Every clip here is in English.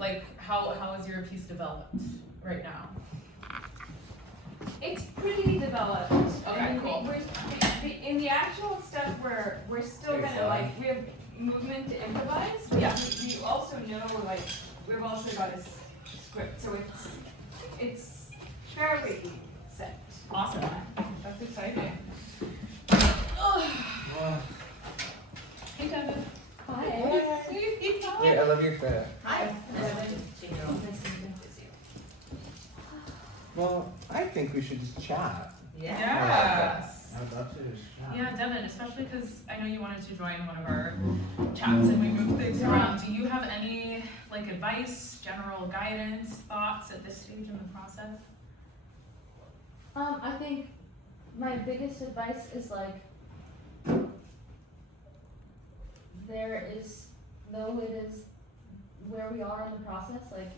Like, how is your piece developed right now? It's pretty developed. Okay, I mean, cool. In the actual stuff, we're still gonna like, we have movement to improvise, but Yeah. we also know, like, we've also got a script, so it's fairly set. Awesome. That's exciting. Hey, Devin. Hi. Hey, I love your fit. Hi. Well, I think we should just chat. Yes. I'd love to just chat. Yeah, Devin, especially because I know you wanted to join one of our chats and we moved things around. Do you have any like advice, general guidance, thoughts at this stage in the process? I think my biggest advice is like, though it is where we are in the process, like,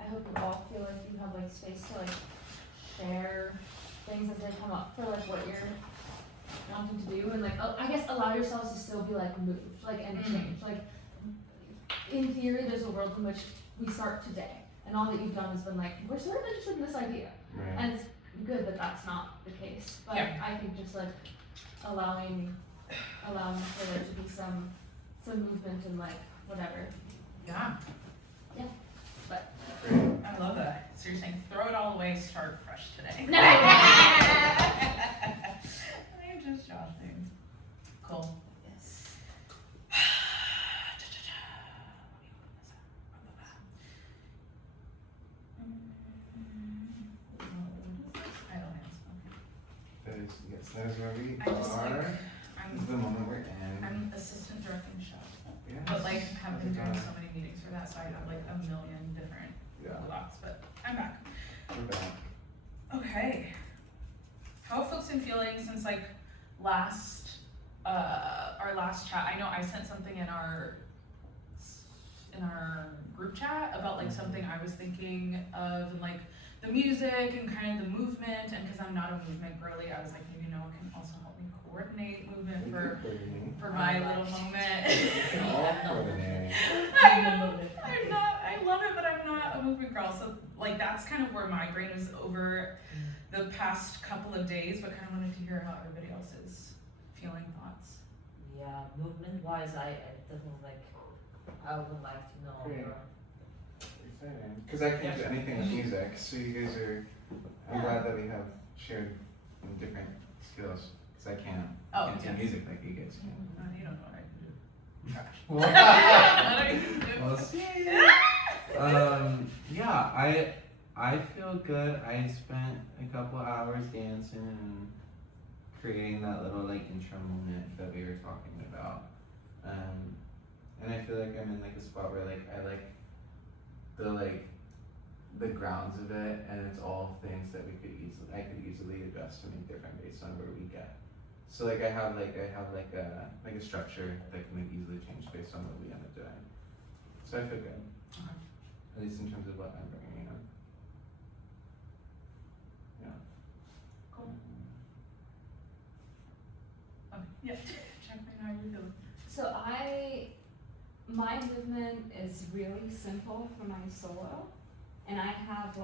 I hope you all feel like you have like space to like share things as they come up for like what you're wanting to do, and like, I guess allow yourselves to still be like moved, like, and change. Like, in theory, there's a world in which we start today, and all that you've done has been like, we're sort of interested in this idea. Right. And it's good that that's not the case, but Yeah. I think just like allowing for there to be some movement and like whatever. Yeah. Yeah. But Great. I love that. So you're saying throw it all away, start fresh today. No. I'm just joshing. Cool. yes. I don't know. That is where we I just like, are. This is the moment we're in. I'm assistant directing the show, Yes. but like have been doing How's it so many meetings for that, so I have like a million different going? Yeah, thoughts, but I'm back. we're back. Okay. How have folks been feeling since like our last chat? I know I sent something in our group chat about like something I was thinking of, and like the music and kind of the movement, and because I'm not a movement girly, I was like, maybe Noah can also help me coordinate movement for my little moment. All coordinating. I'm not, I love it, but I'm not a movement girl. So like that's kind of where my brain is over the past couple of days, but kind of wanted to hear how everybody else is feeling, thoughts. Yeah, movement wise, I definitely like, I would like to know Great. your. Exciting. Because I can't do anything with music, so you guys are, I'm glad that we have shared different skills, because I can't do music like you guys can. You don't know what I can do. Trash. Well, What do you do? well, yeah, I feel good. I spent a couple hours dancing and creating that little like intro moment that we were talking about. And I feel like I'm in like a spot where like I like the grounds of it, and it's all things that I could easily adjust to make different based on where we get. So like I have a structure that can like easily change based on what we end up doing. So I feel good. Okay. At least in terms of what I'm bringing in. Yeah. Cool. Okay. Yeah. Jeffrey, how are you feeling? So my movement is really simple for my solo, and I have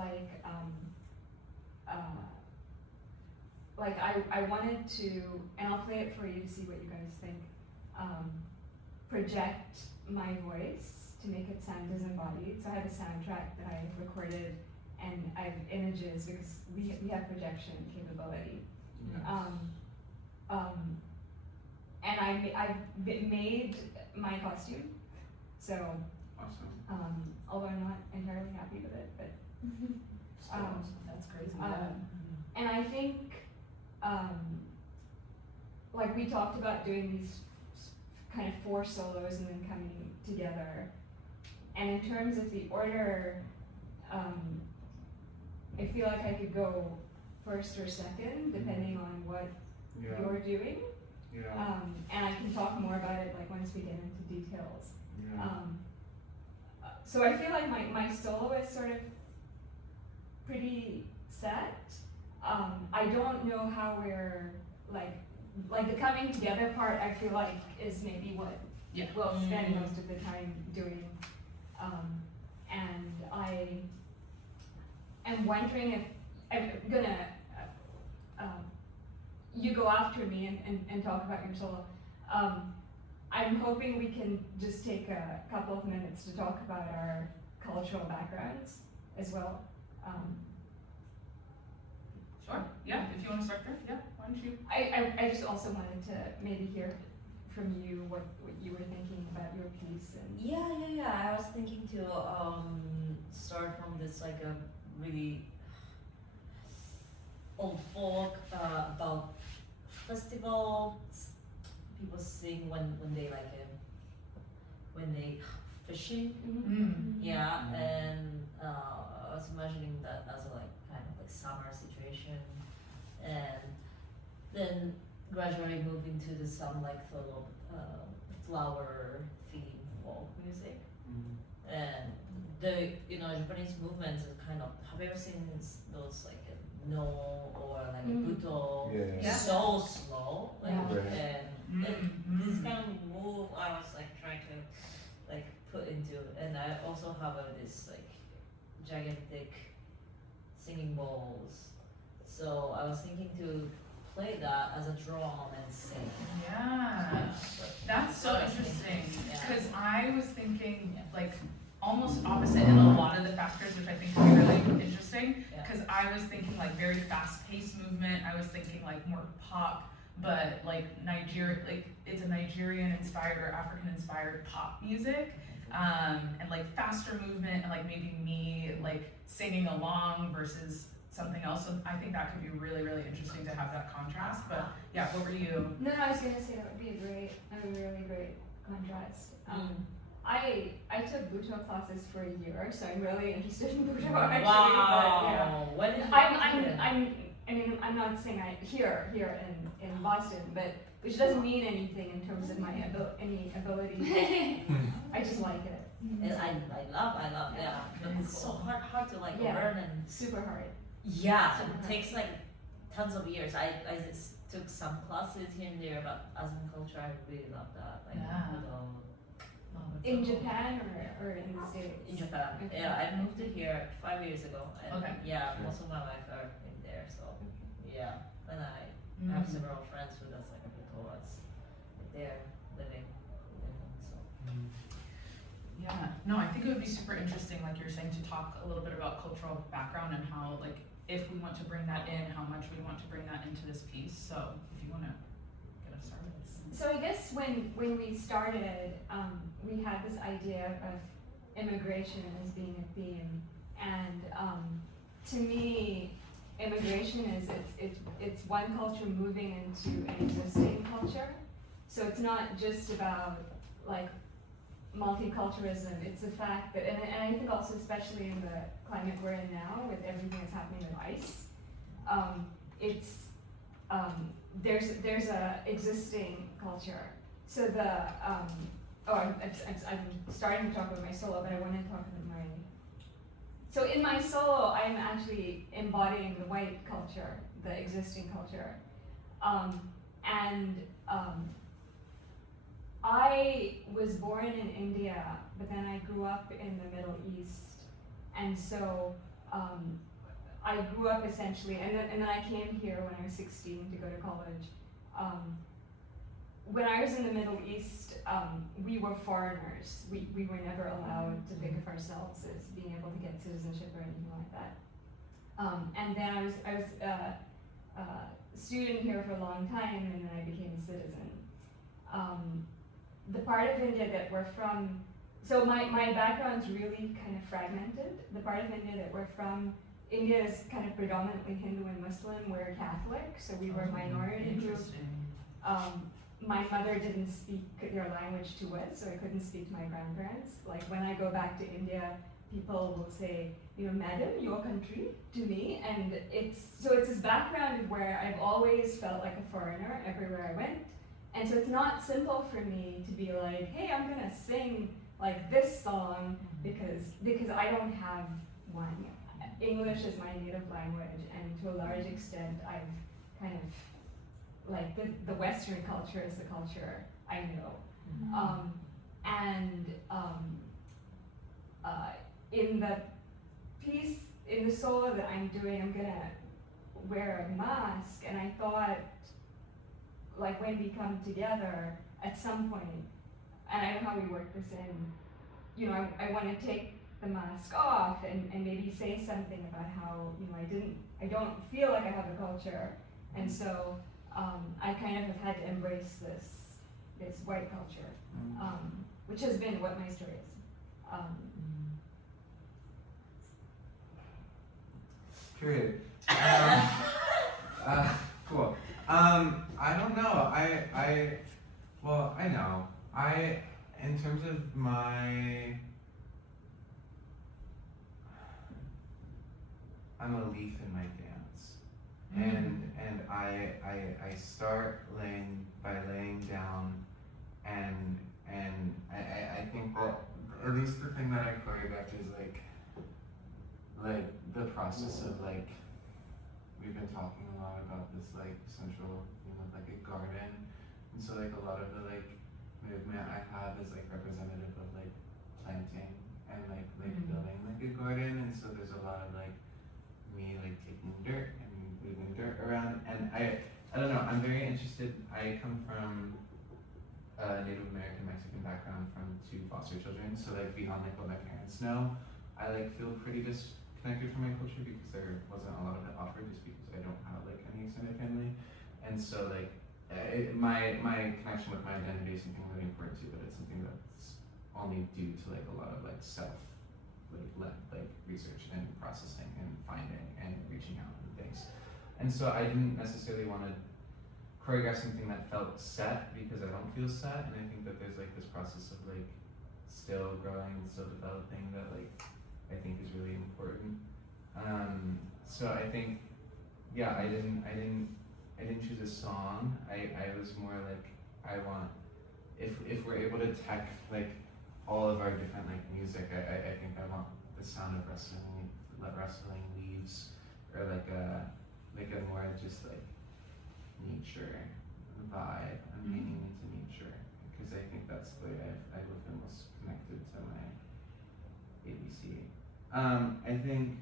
I wanted to, and I'll play it for you to see what you guys think, project my voice to make it sound disembodied. So I have a soundtrack that I recorded, and I have images because we have projection capability. Yes. And I've made my costume, so Awesome. although I'm not entirely happy with it, but That's crazy. and I think like we talked about doing these kind of 4 solos and then coming together, and in terms of the order, I feel like I could go first or second depending on what Yeah. you're doing. Yeah. And I can talk more about it like once we get into details. Yeah. So I feel like my solo is sort of pretty set. I don't know how we're like the coming together part, I feel like is maybe what Yeah. we'll spend most of the time doing. And I'm wondering if I'm gonna, you go after me and talk about your solo. I'm hoping we can just take a couple of minutes to talk about our cultural backgrounds as well. Sure, yeah, if you wanna start there, yeah, why don't you? I just also wanted to maybe hear from you what you were thinking about your piece and. Yeah. I was thinking to start from this like a really old folk about festivals. People sing when they like when they fishing. Mm. Yeah, and I was imagining that as a like kind of like summer situation, and then gradually move into the some like sort of flower theme folk music. And the Japanese movements are kind of, have you ever seen those like no or like a buto? Yeah. So slow, like Yeah. and this kind of move I was like trying to like put into, and I also have this like gigantic singing bowls, so I was thinking to play that as a drum and sing. Yeah, that's so interesting, Yeah. because I was thinking like almost opposite in a lot of the factors, which I think would be really interesting, Yeah. because I was thinking like very fast-paced movement, I was thinking like more pop, but like it's a Nigerian-inspired or African-inspired pop music, and like faster movement, and like maybe me like singing along versus something else. So I think that could be really, really interesting to have that contrast. But yeah, what were you? No, I was gonna say that would be a really great contrast. I took Buto classes for a year, so I'm really interested in Buto actually. Wow. But, When did you I'm not saying here in Boston, but which doesn't mean anything in terms of my any ability. I just like it. And I love, yeah. But it's so hard to like learn and Super hard. yeah, Super it hard. takes like tons of years. I just took some classes here and there, but as in culture, I really love that. Like, Yeah. In Japan or in the States? In Japan, Okay. yeah, I moved to here 5 years ago, and Okay. yeah, most of my life are in there. So yeah, and I have several friends who does like a bit towards there living. So. Yeah, no, I think it would be super interesting, like you're saying, to talk a little bit about cultural background and how, like, if we want to bring that in, how much we want to bring that into this piece. So if you want to get us started. So I guess when we started, we had this idea of immigration as being a theme, and to me, immigration is it's one culture moving into an existing culture. So it's not just about like multiculturalism. It's the fact that, and I think also especially in the climate we're in now, with everything that's happening with ICE, there's a existing culture. So I'm starting to talk about my solo, but I want to talk about so in my solo, I'm actually embodying the white culture, the existing culture. I was born in India, but then I grew up in the Middle East. And so I grew up essentially, and then I came here when I was 16 to go to college. When I was in the Middle East, we were foreigners. We were never allowed to think of ourselves as being able to get citizenship or anything like that. And then I was a student here for a long time, and then I became a citizen. The part of India that we're from, so my background's really kind of fragmented. The part of India that we're from, India is kind of predominantly Hindu and Muslim. We're Catholic, so we were a minority group. Interesting. My mother didn't speak their language to us, so I couldn't speak to my grandparents. Like when I go back to India, people will say, madam, your country, to me. And it's this background where I've always felt like a foreigner everywhere I went. And so it's not simple for me to be like, hey, I'm gonna sing like this song because I don't have one. English is my native language, and to a large extent, I've kind of like the Western culture is the culture I know. In the piece, in the solo that I'm doing, I'm gonna wear a mask, and I thought, like when we come together at some point, and I don't know how we work this in, you know, I want to take the mask off and maybe say something about how, you know, I don't feel like I have a culture, and so I kind of have had to embrace this white culture, which has been what my story is. Period. Cool. I don't know. Well, I know. In terms of I'm a leaf in my dance, and I start by laying down, and I think that at least the thing that I choreographed is like the process of like, we've been talking a lot about this like central theme of like a garden, and so like a lot of the like movement I have is like representative of like planting and like building like a garden, and so there's a lot of like me like taking dirt and moving dirt around, and I don't know, I'm very interested. I come from a Native American Mexican background from 2 foster children, so like beyond like what my parents know, I like feel pretty disconnected from my culture because there wasn't a lot of it offered, just because I don't have like any extended family, and so like my connection with my identity is something really important too, but it's something that's only due to like a lot of like self like research and processing and finding and reaching out and things, and so I didn't necessarily want to choreograph something that felt set because I don't feel set, and I think that there's like this process of like still growing and still developing that like I think is really important. So I think, yeah, I didn't choose a song. I was more like, I want, if we're able to tech like all of our different like music, I think I want the sound of rustling leaves, or like a more just like nature vibe. I'm leaning into nature because I think that's the way I would feel most connected to my ABC. I think,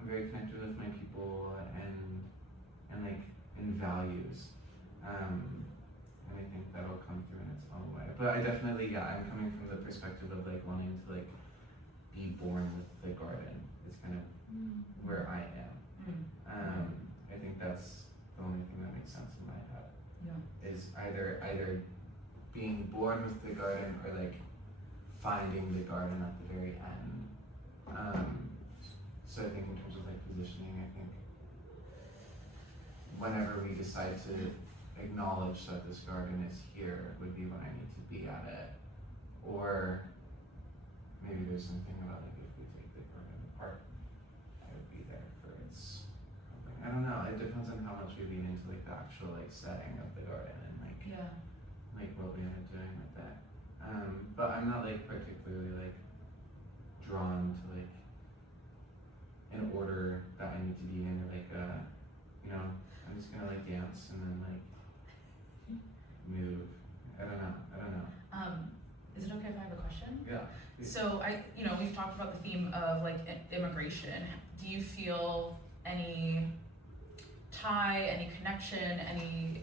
I'm very connected with my people and like in values. And I think that'll come through in its own way. But I definitely, I'm coming from the perspective of like wanting to like be born with the garden. It's kind of where I am. I think that's the only thing that makes sense in my head. Yeah. Is either being born with the garden or like finding the garden at the very end. So I think in terms of like positioning, I think whenever we decide to acknowledge that this garden is here would be when I need to be at it. Or maybe there's something about like if we take the garden apart, I would be there for its something. I don't know, it depends on how much we lean into like the actual like setting of the garden and like like what we end up doing with that. But I'm not like particularly like drawn to like an order that I need to be in, or like you know, I'm just gonna like dance and then like move. I don't know. Is it okay if I have a question? Yeah. Please. So we've talked about the theme of like immigration. Do you feel any tie, any connection,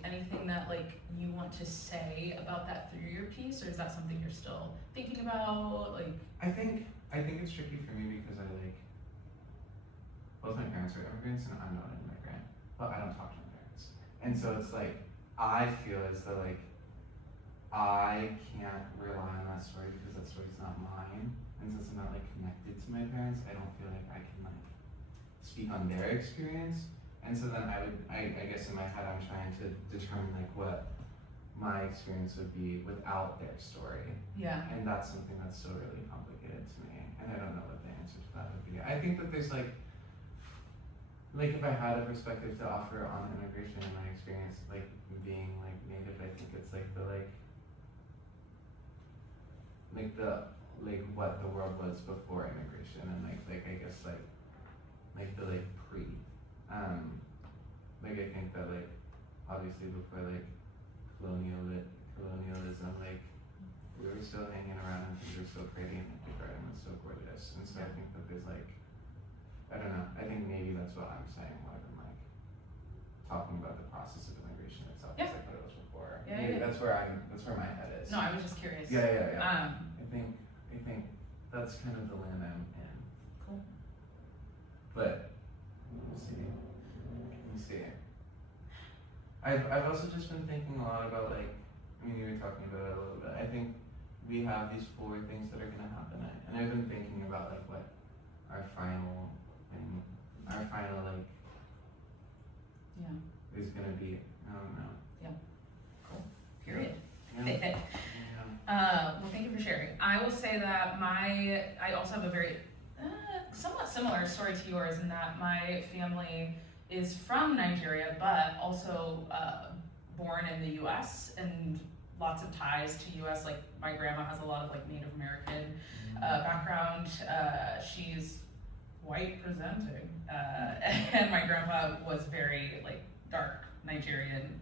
anything that like you want to say about that through your piece, or is that something you're still thinking about? Like, I think it's tricky for me because I like both my parents are immigrants and I'm not an immigrant, but I don't talk to my parents, and so it's like I feel as though like I can't rely on that story because that story's not mine, and since I'm not like connected to my parents, I don't feel like I can like speak on their experience. And so then I guess in my head I'm trying to determine like what my experience would be without their story. yeah. And that's something that's so really complicated to me, and I don't know what the answer to that would be. I think that there's like if I had a perspective to offer on immigration and my experience like being like Native, I think it's like what the world was before immigration, and like I guess like the like pre I think that like obviously before like colonialism, like we were still hanging around and things were so pretty and the garden was so gorgeous. And so I think that there's like, I don't know, I think maybe that's what I'm saying more than like talking about the process of immigration itself, Yeah. just like what it was before. Yeah, Maybe yeah. that's where my head is. No, I was just curious. Yeah. Um, I think that's kind of the land I'm in. Cool. But let me see. I've also just been thinking a lot about like, I mean, you were talking about it a little bit. I think we have these 4 things that are gonna happen, and I've been thinking about like what our final like yeah. is gonna be. I don't know. Period. Yeah. Well, thank you for sharing. I will say that I also have a very somewhat similar story to yours in that my family is from Nigeria, but also born in the U.S. and lots of ties to U.S. Like my grandma has a lot of like Native American background. She's white presenting, and my grandpa was very like dark Nigerian.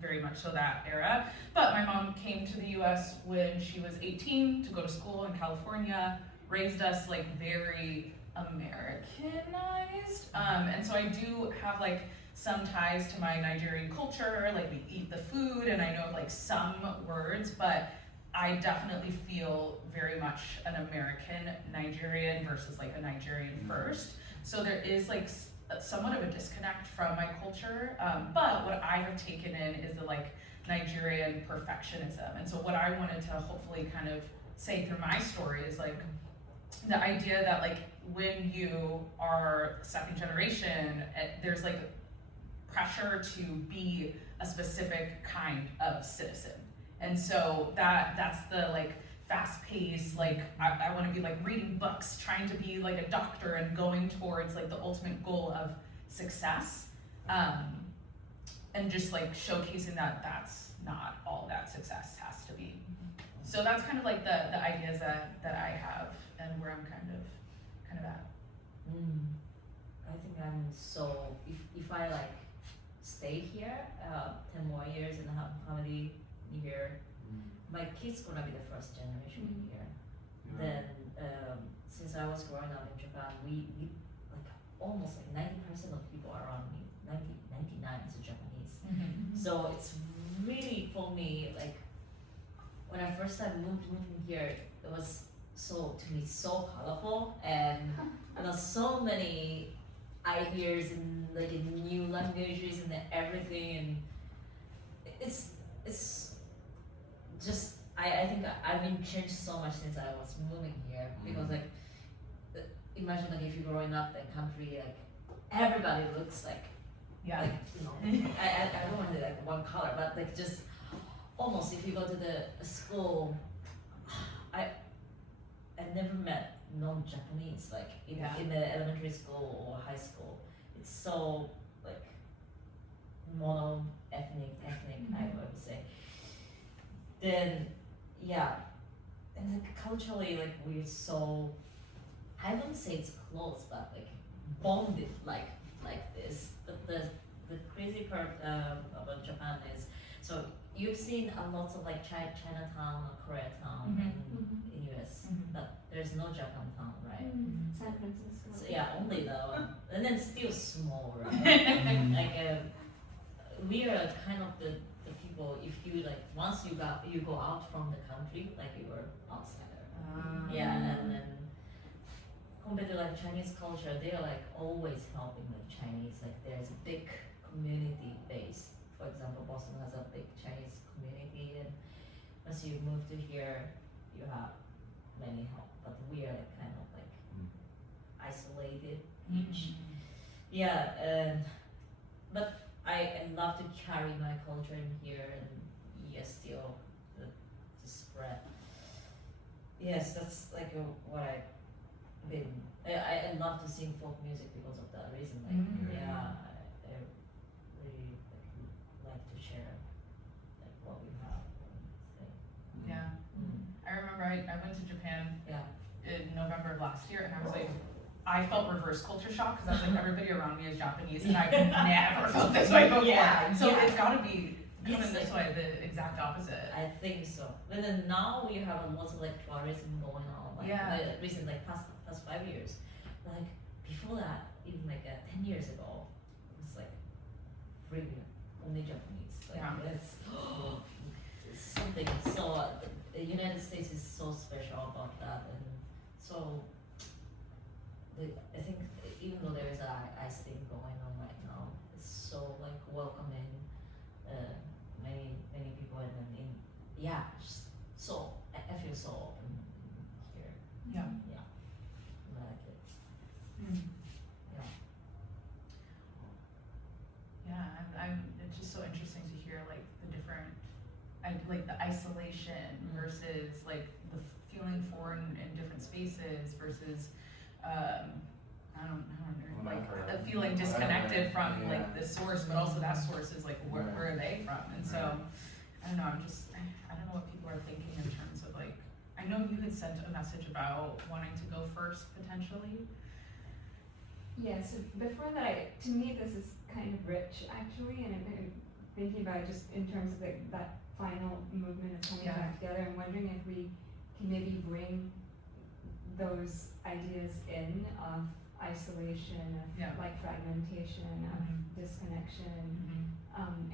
Very much so that era. But my mom came to the US when she was 18 to go to school in California, raised us like very Americanized. And so I do have like some ties to my Nigerian culture, like we eat the food and I know like some words, but I definitely feel very much an American Nigerian versus like a Nigerian first. So there is like somewhat of a disconnect from my culture, but what I have taken in is the like Nigerian perfectionism. And so what I wanted to hopefully kind of say through my story is like the idea that like when you are second generation, there's like pressure to be a specific kind of citizen. And so that's the like fast-paced, like I want to be like reading books, trying to be like a doctor and going towards like the ultimate goal of success, and just like showcasing that that's not all that success has to be. So that's kind of like the ideas that I have and where I'm kind of at. I think I'm so, if I like stay here 10 more years and have family here, my kids gonna be the first generation here. Then since I was growing up in Japan, we like almost like 90% of people around me, 99 is Japanese. So it's really for me like when I first time moving here, it was so to me so colorful and so many ideas and like new languages and everything, and it's just I think I've been changed so much since I was moving here because like imagine like if you're growing up in a country like everybody looks like like you know I don't want to like one color, but like just almost if you go to the school, I never met non-Japanese like in the elementary school or high school. It's so like mono ethnic I would say. Then and like culturally like we're so, I wouldn't say it's close, but like bonded like this. But the crazy part about Japan is, so you've seen a lot of like Chinatown or Koreatown in US, but there's no Japantown, right? San Francisco. So only though, and then still small, right? Like we are kind of the people, if you like once you go out from the country, like you were outsider. And then compared to like Chinese culture, they are like always helping like Chinese. Like there's a big community base. For example, Boston has a big Chinese community, and once you move to here, you have many help. But we are like kind of like isolated each. But I love to carry my culture in here, and still the spread. Yes, that's like what I've been. I love to sing folk music because of that reason. Like, I really like to share like what we have. I remember I went to Japan Yeah. in November of last year, and I was like, I felt reverse culture shock because I was like, everybody around me is Japanese, and I've never felt this way before. So it's got to be coming It's this way, the exact opposite. I think so. But then now we have a lot of like tourism going on, like Yeah. recent like past 5 years. Like before that, even like 10 years ago, it was like really only Japanese. Like Yeah. it's something. So the United States is so special about that, and so I think even though there is a ice thing going on right now, it's so like welcoming. Many people, and then just so I feel so open here. Yeah. Yeah, I like it. Mm. Yeah. Yeah, it's just so interesting to hear like the different, like the isolation versus like the feeling foreign in different spaces versus, I don't know, like the feeling disconnected from like the source, but also that source is like where are they from? And so, I don't know, I don't know what people are thinking in terms of like, I know you had sent a message about wanting to go first potentially. Yeah, so before that, to me this is kind of rich actually, and I'm thinking about it just in terms of like that final movement of coming back together. I'm wondering if we can maybe bring those ideas in of isolation, of like fragmentation, of disconnection.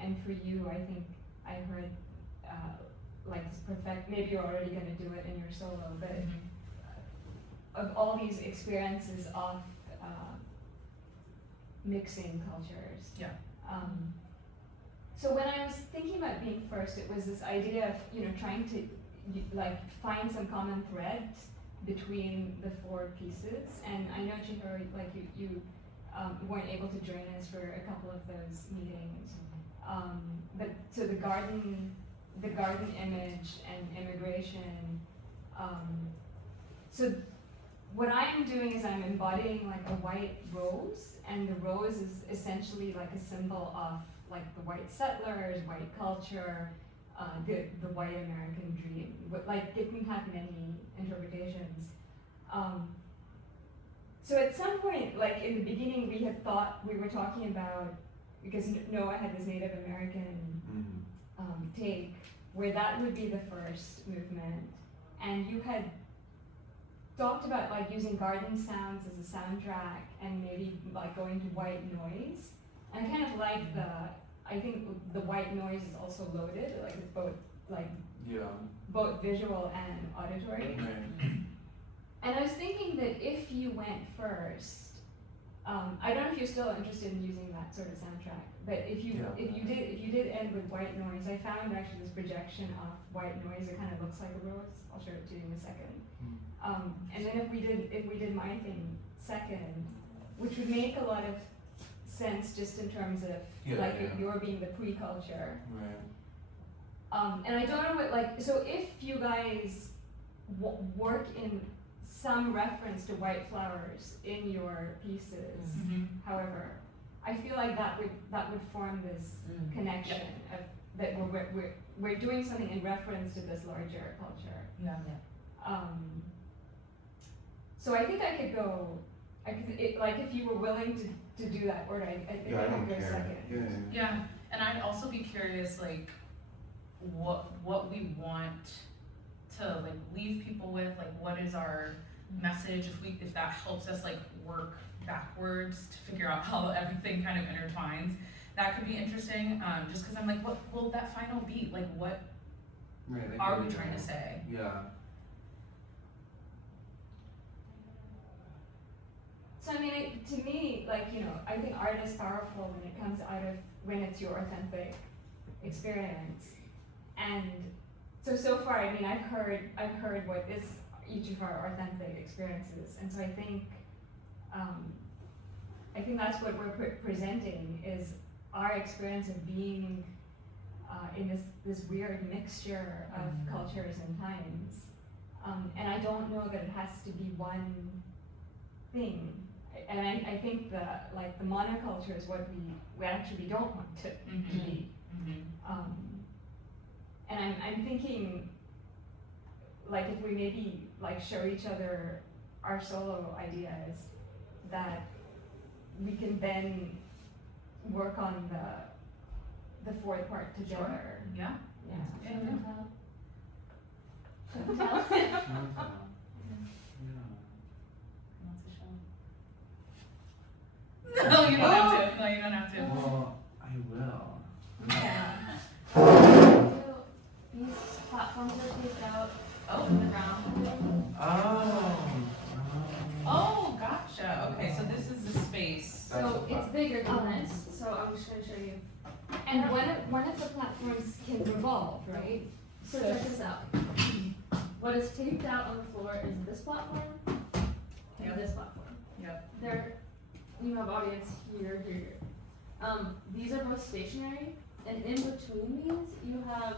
And for you, I think I heard like this maybe you're already going to do it in your solo, but of all these experiences of mixing cultures. Yeah. So when I was thinking about being first, it was this idea of trying to like find some common thread between the four pieces. And I know Chihiro, like you weren't able to join us for a couple of those meetings. But so the garden image and immigration. So what I'm doing is I'm embodying like a white rose, and the rose is essentially like a symbol of like the white settlers, white culture, the white American dream. Like it can have many interpretations. So at some point, like in the beginning, we had thought we were talking about, because Noah had this Native American take, where that would be the first movement, and you had talked about like using garden sounds as a soundtrack and maybe like going to white noise. And I kind of like I think the white noise is also loaded, like it's both visual and auditory. And I was thinking that if you went first, I don't know if you're still interested in using that sort of soundtrack, but if you did end with white noise, I found actually this projection of white noise. It kind of looks like a rose. I'll show it to you in a second. And then if we did my thing second, which would make a lot of sense just in terms of you're being the pre-culture. Right. And I don't know what so if you guys work in some reference to white flowers in your pieces, however, I feel like that would form this connection of that we're doing something in reference to this larger culture. Yeah. So I think I could go. Like if you were willing to do that order, I think I could go second. Yeah, and I'd also be curious, like, what we want to like leave people with, like, what is our message? If that helps us like work backwards to figure out how everything kind of intertwines, that could be interesting. Just because I'm like, what will that final beat? Like, what are we trying to say? Yeah. So I mean, to me, like, I think art is powerful when it comes out of, when it's your authentic experience. And so far, I mean, I've heard what is each of our authentic experiences. And so I think that's what we're presenting, is our experience of being in this weird mixture of cultures and times. And I don't know that it has to be one thing. And I think the monoculture is what we actually don't want to be. And I'm thinking, like, if we maybe like show each other our solo ideas, that we can then work on the fourth part together. Yeah. Yeah. Yeah, Show yeah. and tell. Show and tell. Show and tell. Yeah. No, you don't have to. No, you don't have to. Well, I will. Yeah. These platforms are taped out Oh. in the ground. Oh. Oh, gotcha. Okay, so this is the space. That's So the it's bigger than this, so I'm just gonna show you. And one of the platforms can revolve, right? So check this out. What is taped out on the floor is this platform and Yep. this platform. Yep. There, you have audience here, here, here. These are both stationary, and in between these, you have,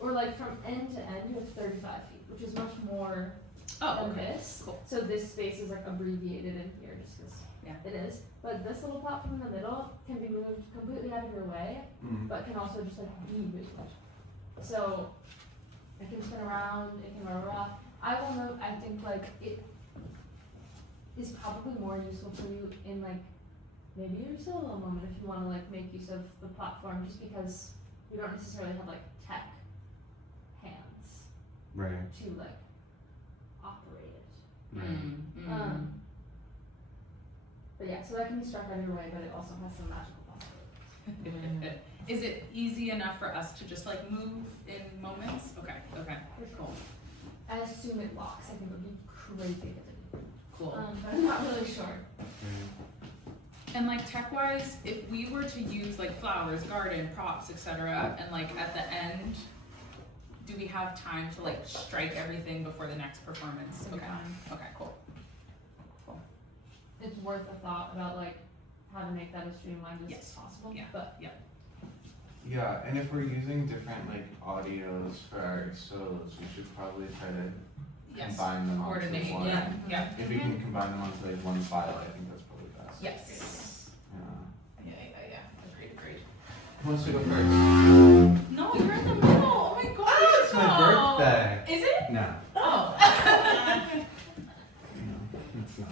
or like from end to end, you have 35 feet, which is much more Oh, than okay. this. Cool. So this space is like abbreviated in here just because Yeah. it is. But this little platform in the middle can be moved completely out of your way, Mm. but can also just like be moved. So it can spin around, it can run around. I will note, I think like it is probably more useful for you in like maybe your solo moment if you want to like make use of the platform, just because you don't necessarily have like tech hands Right. to like operate it. Right. But yeah, so that can be struck either way, but it also has some magical possibilities. Is it easy enough for us to just like move in moments? Okay, okay, cool, I assume it locks. I think it would be crazy if it didn't. cool. But I'm not really sure. Right. And like tech-wise, if we were to use like flowers, garden, props, etc., and like at the end, do we have time to like strike everything before the next performance? Every Okay, time. okay, cool. It's worth a thought about like how to make that as streamlined as Yes. possible. Yeah. But Yeah, and if we're using different like audios for our solos, we should probably try to Yes, combine them onto coordinate, one. yeah, yeah. If we can combine them onto like one file, I think that's probably best. Yes. Yeah. Yeah. Agreed. Who wants to go first? No, you're in the middle. Oh my gosh. Oh, it's my birthday. Is it? No, Oh. no, it's not.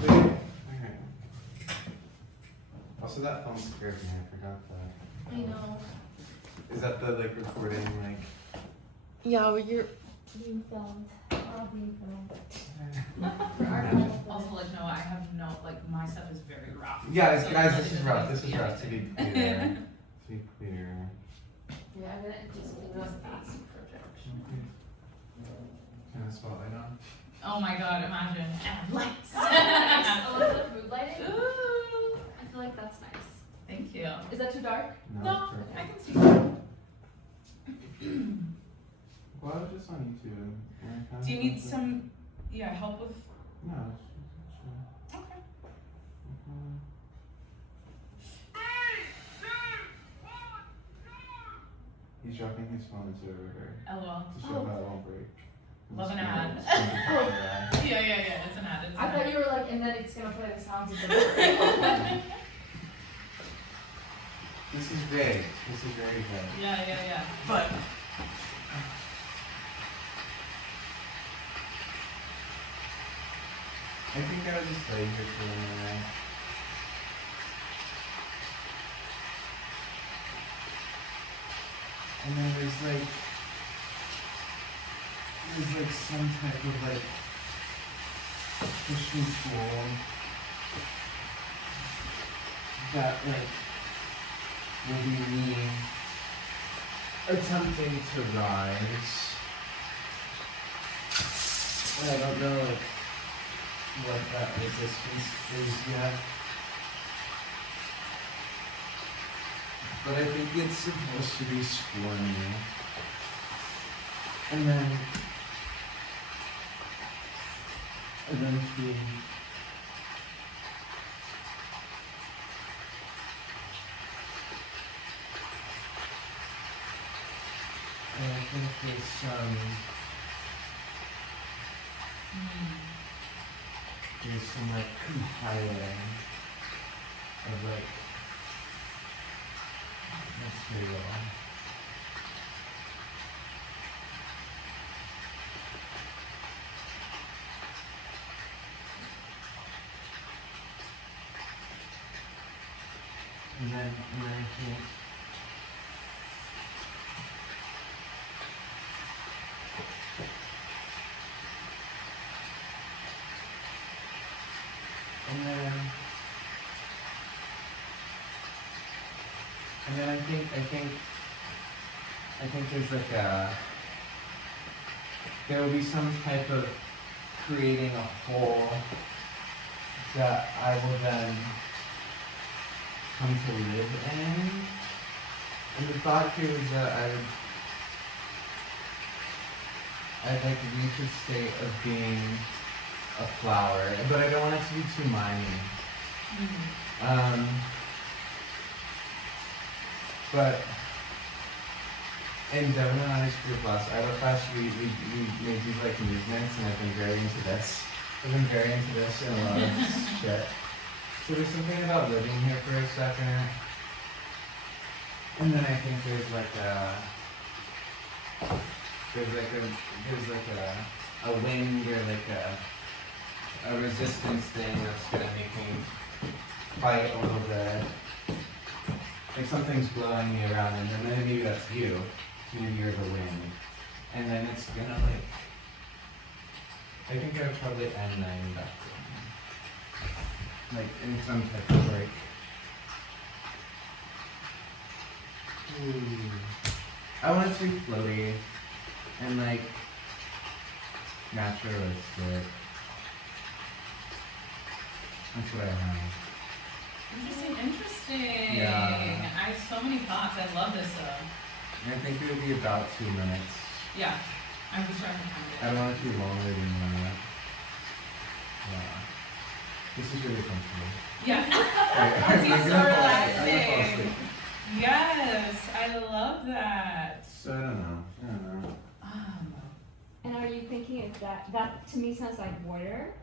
Wait, okay. Also, that phone scared me. I forgot that. I know. Is that the like recording like? Yeah, well, you're being filmed. We're all being filmed. Also, like, no, I have no, like, my stuff is very rough. Yeah, So, guys, like, this it is doesn't rough. need This to is be rough. To be anything. clear. To be clear. Yeah, I'm gonna just That's projection. Turn the spotlight on. Oh my god, imagine. And lights. nice. A little bit of mood lighting. Ooh, I feel like that's nice. thank you. Is that too dark? No, it's perfect. I can see that. Well, I was just on YouTube. and I found Do you need something- some, help with? No, it's Okay. He's dropping his phone into the river LOL. to show how it won't break. Love an It's ad. gonna copyright. Yeah, it's an ad. It's an I ad. thought you were like, and then it's gonna play the sounds of the river. This is vague. This is very vague. Yeah. But. I think I would just lay here for a minute. And then there's like some type of like push and pull that like will be me attempting to rise. And I don't know like what that resistance is yet. But I think it's supposed to be squirmy. And then eventually and I think there's some like compiling of like material. then I think. And then I think there's like there will be some type of creating a whole that I will then come to live in. And the thought here is that I'd like reach a state of being a flower, but I don't want it to be too miney. But in Devin and I's group last Firefest, we made these like movements, and I've been very into this. I've been very into this and a lot of shit. So there's something about living here for a second, and then I think there's like a wind or like a resistance thing that's gonna make me fight a little bit. Like something's blowing me around, and then maybe that's you. Maybe you're the wind, and then it's gonna like. I think I would probably end that in that like in some type of like. I want it to be floaty and like naturalistic. That's what I have. Interesting. Yeah. I have so many thoughts. I love this though. And I think it would be about 2 minutes. Yeah. I'm just trying to count it. I don't want it to be longer than that. Yeah. This is really comfortable. Yeah. I'm Seems so gonna fall relaxing. asleep. Yes, I love that. So I don't know. And are you thinking of that to me sounds like water?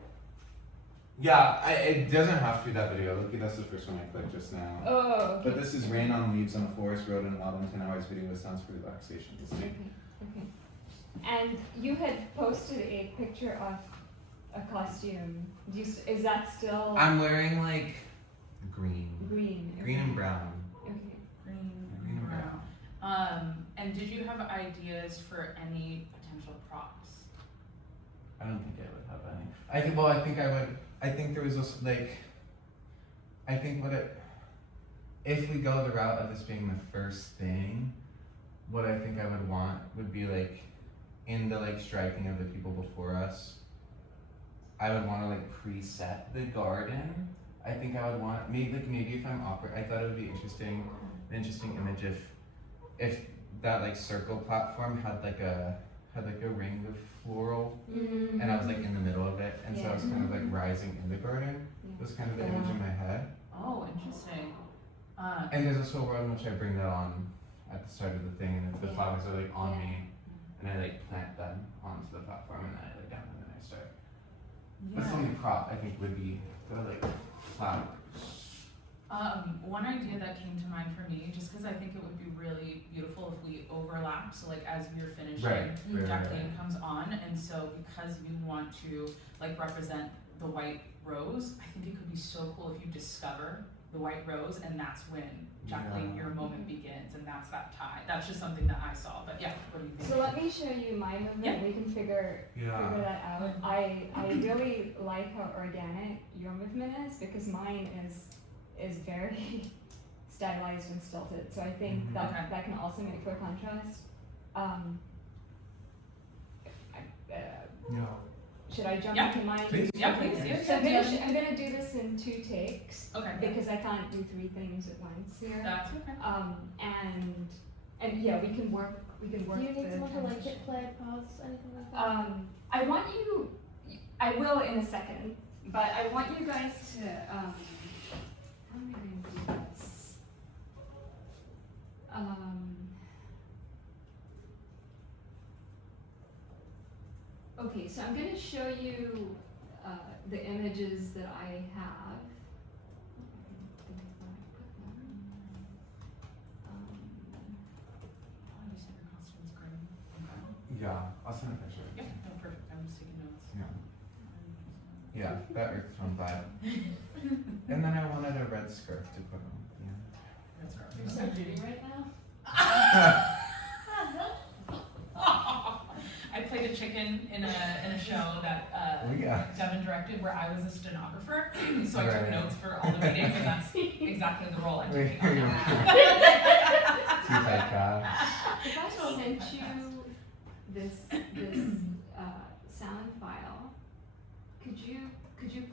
Yeah, it doesn't have to be that video. Look, that's the first one I clicked just now. Oh, okay. But this is rain on leaves on a forest road in an autumn 10 hours video with sounds for relaxation. Okay. And you had posted a picture of a costume. Is that still I'm wearing like green. green? Okay. Green and brown. Okay. Green Green and brown. And did you have ideas for any potential props? I don't think I would have any. I think there was also like, if we go the route of this being the first thing, what I think I would want would be like, in the like striking of the people before us, I would want to like preset the garden. I think I would want, maybe if I'm I thought it would be an interesting image if that like circle platform had like a ring of floral, Mm-hmm. and I was like in the middle of it, and so I was kind of like rising in the garden. Yeah. Was kind of the image in my head. Oh, interesting. And there's also a world in which I bring that on at the start of the thing, and the Yeah. flowers are like on Yeah. me, and I like plant them onto the platform, and then I lay down, and then I start. But Yeah. the only prop I think would be the like flowers. One idea that came to mind for me, just because I think it would be really beautiful if we overlap. So like as you're finishing, Right. Jacqueline comes on, and so because you want to like represent the white rose, I think it could be so cool if you discover the white rose, and that's when Jacqueline, Yeah. your moment begins, and that's that tie. That's just something that I saw. But yeah, what do you think? So let me show you my movement. Yeah. We can figure that out. I really like how organic your movement is, because mine is very stylized and stilted. So I think Mhm. that Okay. that can also make for contrast. Yeah. Should I jump Yeah. into mine? Please. Yeah, please. Yeah. So I'm gonna do this in 2 takes Okay. because I can't do 3 things at once here. That's okay. And yeah, we can work. Do you need the someone to like transition. hit play, pause, anything like that? I want you. I will in a second, but I want you guys to. How am I going to do this? Okay, so I'm going to show you the images that I have. Oh, you said your costume's green. Okay. Yeah. I'll send a picture. Yeah, no, perfect. I'm just taking notes. Yeah. Yeah, that earth tone vibe. And then I wanted a red scarf to put on. Yeah. guys are You're so jitty right now. I played a chicken in a show that Devin directed where I was a stenographer, so I took Right. notes for all the meetings, and that's exactly the role I'm taking on now. If I sent you this sound file, could you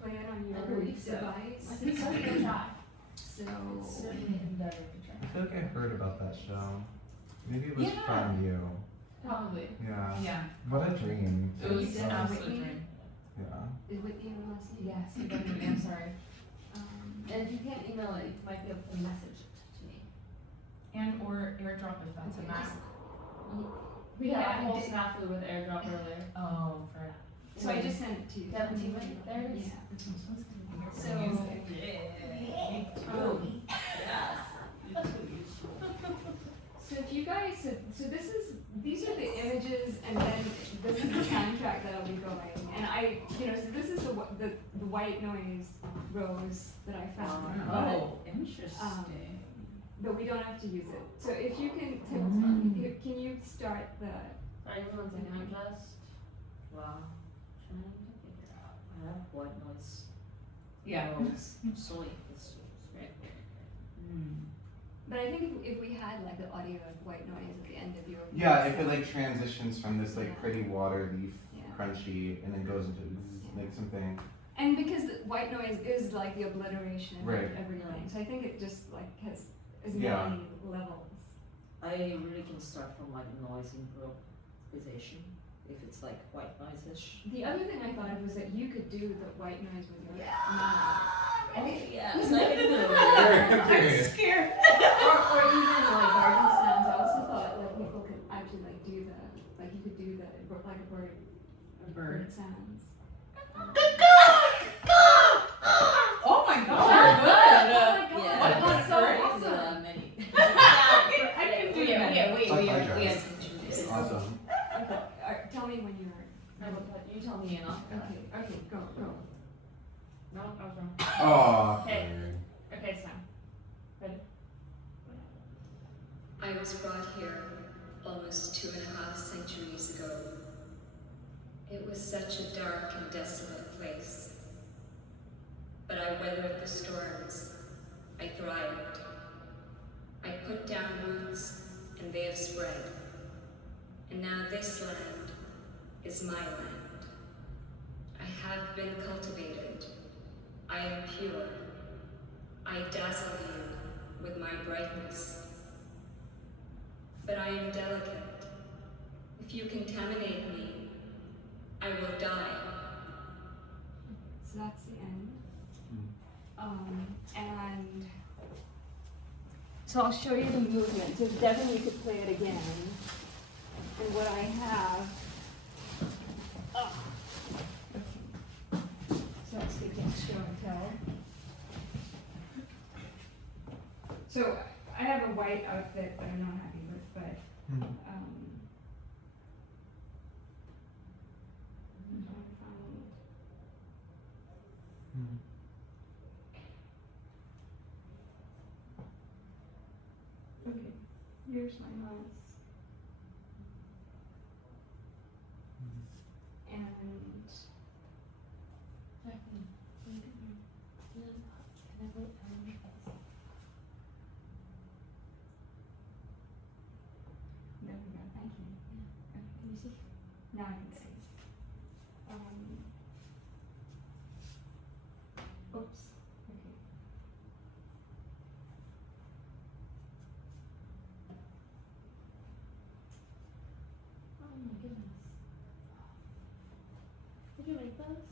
play it on your I believe so. device? It's such a good track. So It's certainly endeavor to try. I feel like I heard about that show. Maybe it was Yeah. from you. Probably. Yeah. Yeah, What a dream. it was did an that absolute Whitney? dream. Yeah. is Whitney your last name? Yes, you definitely. I'm sorry. Um, And if you can't email it, you might be able to message it to me. And or airdrop if that's Okay, a Mac. just- We had Yeah, a whole did- snafu with airdrop earlier. Oh, for so I just sent it to you. 17 minutes. There it is. Yeah. I'm supposed to be here for So- music. So if you guys, so these are the images, and then this is the soundtrack that'll be going. And so this is the white noise rose that I found. Oh, interesting. But we don't have to use it. So if you can, can you start the? Sorry, one second. I'm just. Wow. Trying to figure out. I have white noise. Yeah. Soy crystals right there. But I think if we had like the audio of white noise at the end of your. Yeah, if it like transitions from this like Yeah. pretty water leaf Yeah. crunchy and then goes into like something. And because the white noise is like the obliteration of Right. everything, so I think it just like has as Yeah. many levels. I really can start from like noise improvisation if it's like white noise-ish. The other thing I thought of was that you could do the white noise with your mouth. Yes, I can do it. I'm scared. Or even like garden sounds. I also thought like people could actually like do the like you could do the like a bird sounds. Oh my god. Oh my Good. Yeah, What was that's so great. awesome? Many. I can do that. We Like had my some choices. Awesome. Okay. Tell me when you're. You tell me and I'll. Okay. Go. No, I was wrong. Oh. Okay. Okay, it's time. Ready? I was brought here almost 2.5 centuries ago. It was such a dark and desolate place. But I weathered the storms. I thrived. I put down roots, and they have spread. And now this land is my land. I have been cultivated. I am pure. I dazzle you with my brightness. But I am delicate. If you contaminate me, I will die. So that's the end. And so I'll show you the movement. So Devin, you could play it again. And what I have. So let's see if it's show and tell. So I have a white outfit that I'm not happy with, but I'm trying to find. Okay, here's my mouse. And there we go, thank you. Okay, can you see? Now I can see. Oops, okay. Oh my goodness. Did you make those?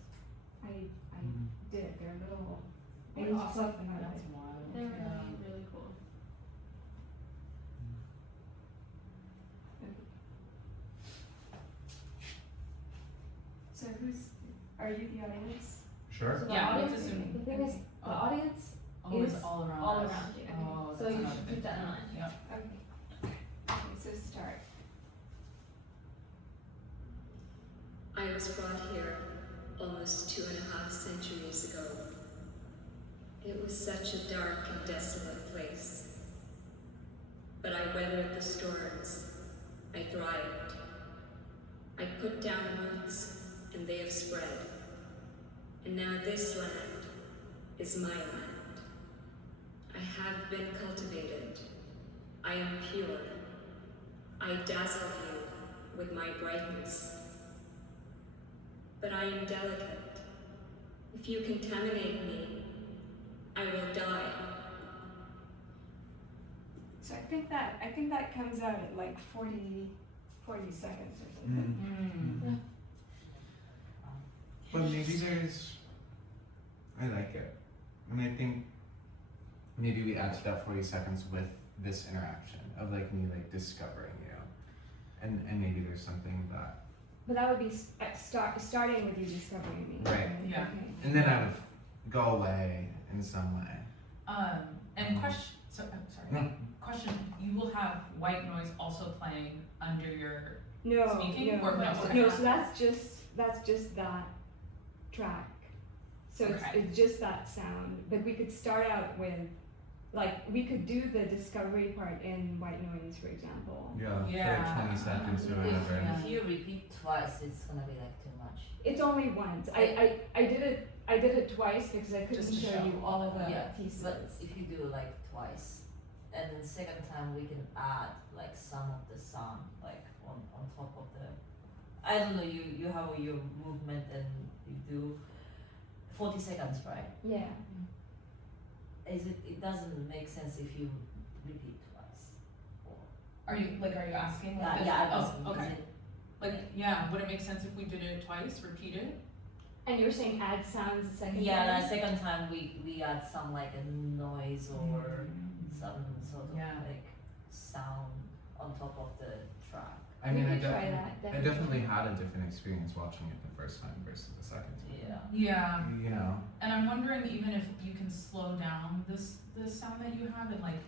I did, they're little, I What used awesome. fluff them out of That's it. wild. They were Yeah. really, really cool. So are you the audience? Sure. So the Yeah, let's audience, assume. the thing is, the audience Oh, it's is all around all us. around you. Oh, So that's you another should big keep that in thing. mind. Yeah. Okay, so start. I was brought here almost 2.5 centuries ago. It was such a dark and desolate place. but I weathered the storms. I thrived. I put down roots, and they have spread. And now this land is my land. I have been cultivated. I am pure. I dazzle you with my brightness. But I am delicate. If you contaminate me, I will die. So I think that comes out at like 40 seconds or something. Mm. But maybe I like it. And I think maybe we add to that 40 seconds with this interaction of like me like discovering you. And maybe there's something that. But that would be starting with you discovering me. Right. Yeah. Okay. And then I would go away in some way. And question, sorry. No. Question, you will have white noise also playing under your No, speaking? no, Or no, okay. no. So that's just that track. So Okay. it's just that sound. But we could start out with, like, we could do the discovery part in white noise, for example. Yeah. Yeah. For like 20 seconds or If, whatever. Yeah. if you repeat twice, it's gonna be like too much. It's only once. I did it twice because I couldn't Just to show show. you all of the Yeah, pieces. but if you do like twice, and then second time we can add like some of the sound like on top of the, I don't know, you have your movement and you do 40 seconds, right? Yeah. It doesn't make sense if you repeat twice. Are you asking? Like Yeah, this? yeah, Oh, is okay. it- Like, yeah, would it make sense if we did it twice, repeat it? And you were saying add sounds the second yeah, time? the second time we add some like a noise or some sort of Yeah. like sound on top of the track. I We mean, could try that, I definitely had a different experience watching it the first time versus the second time. Yeah. Yeah, You know, and I'm wondering even if you can slow down the sound that you have and like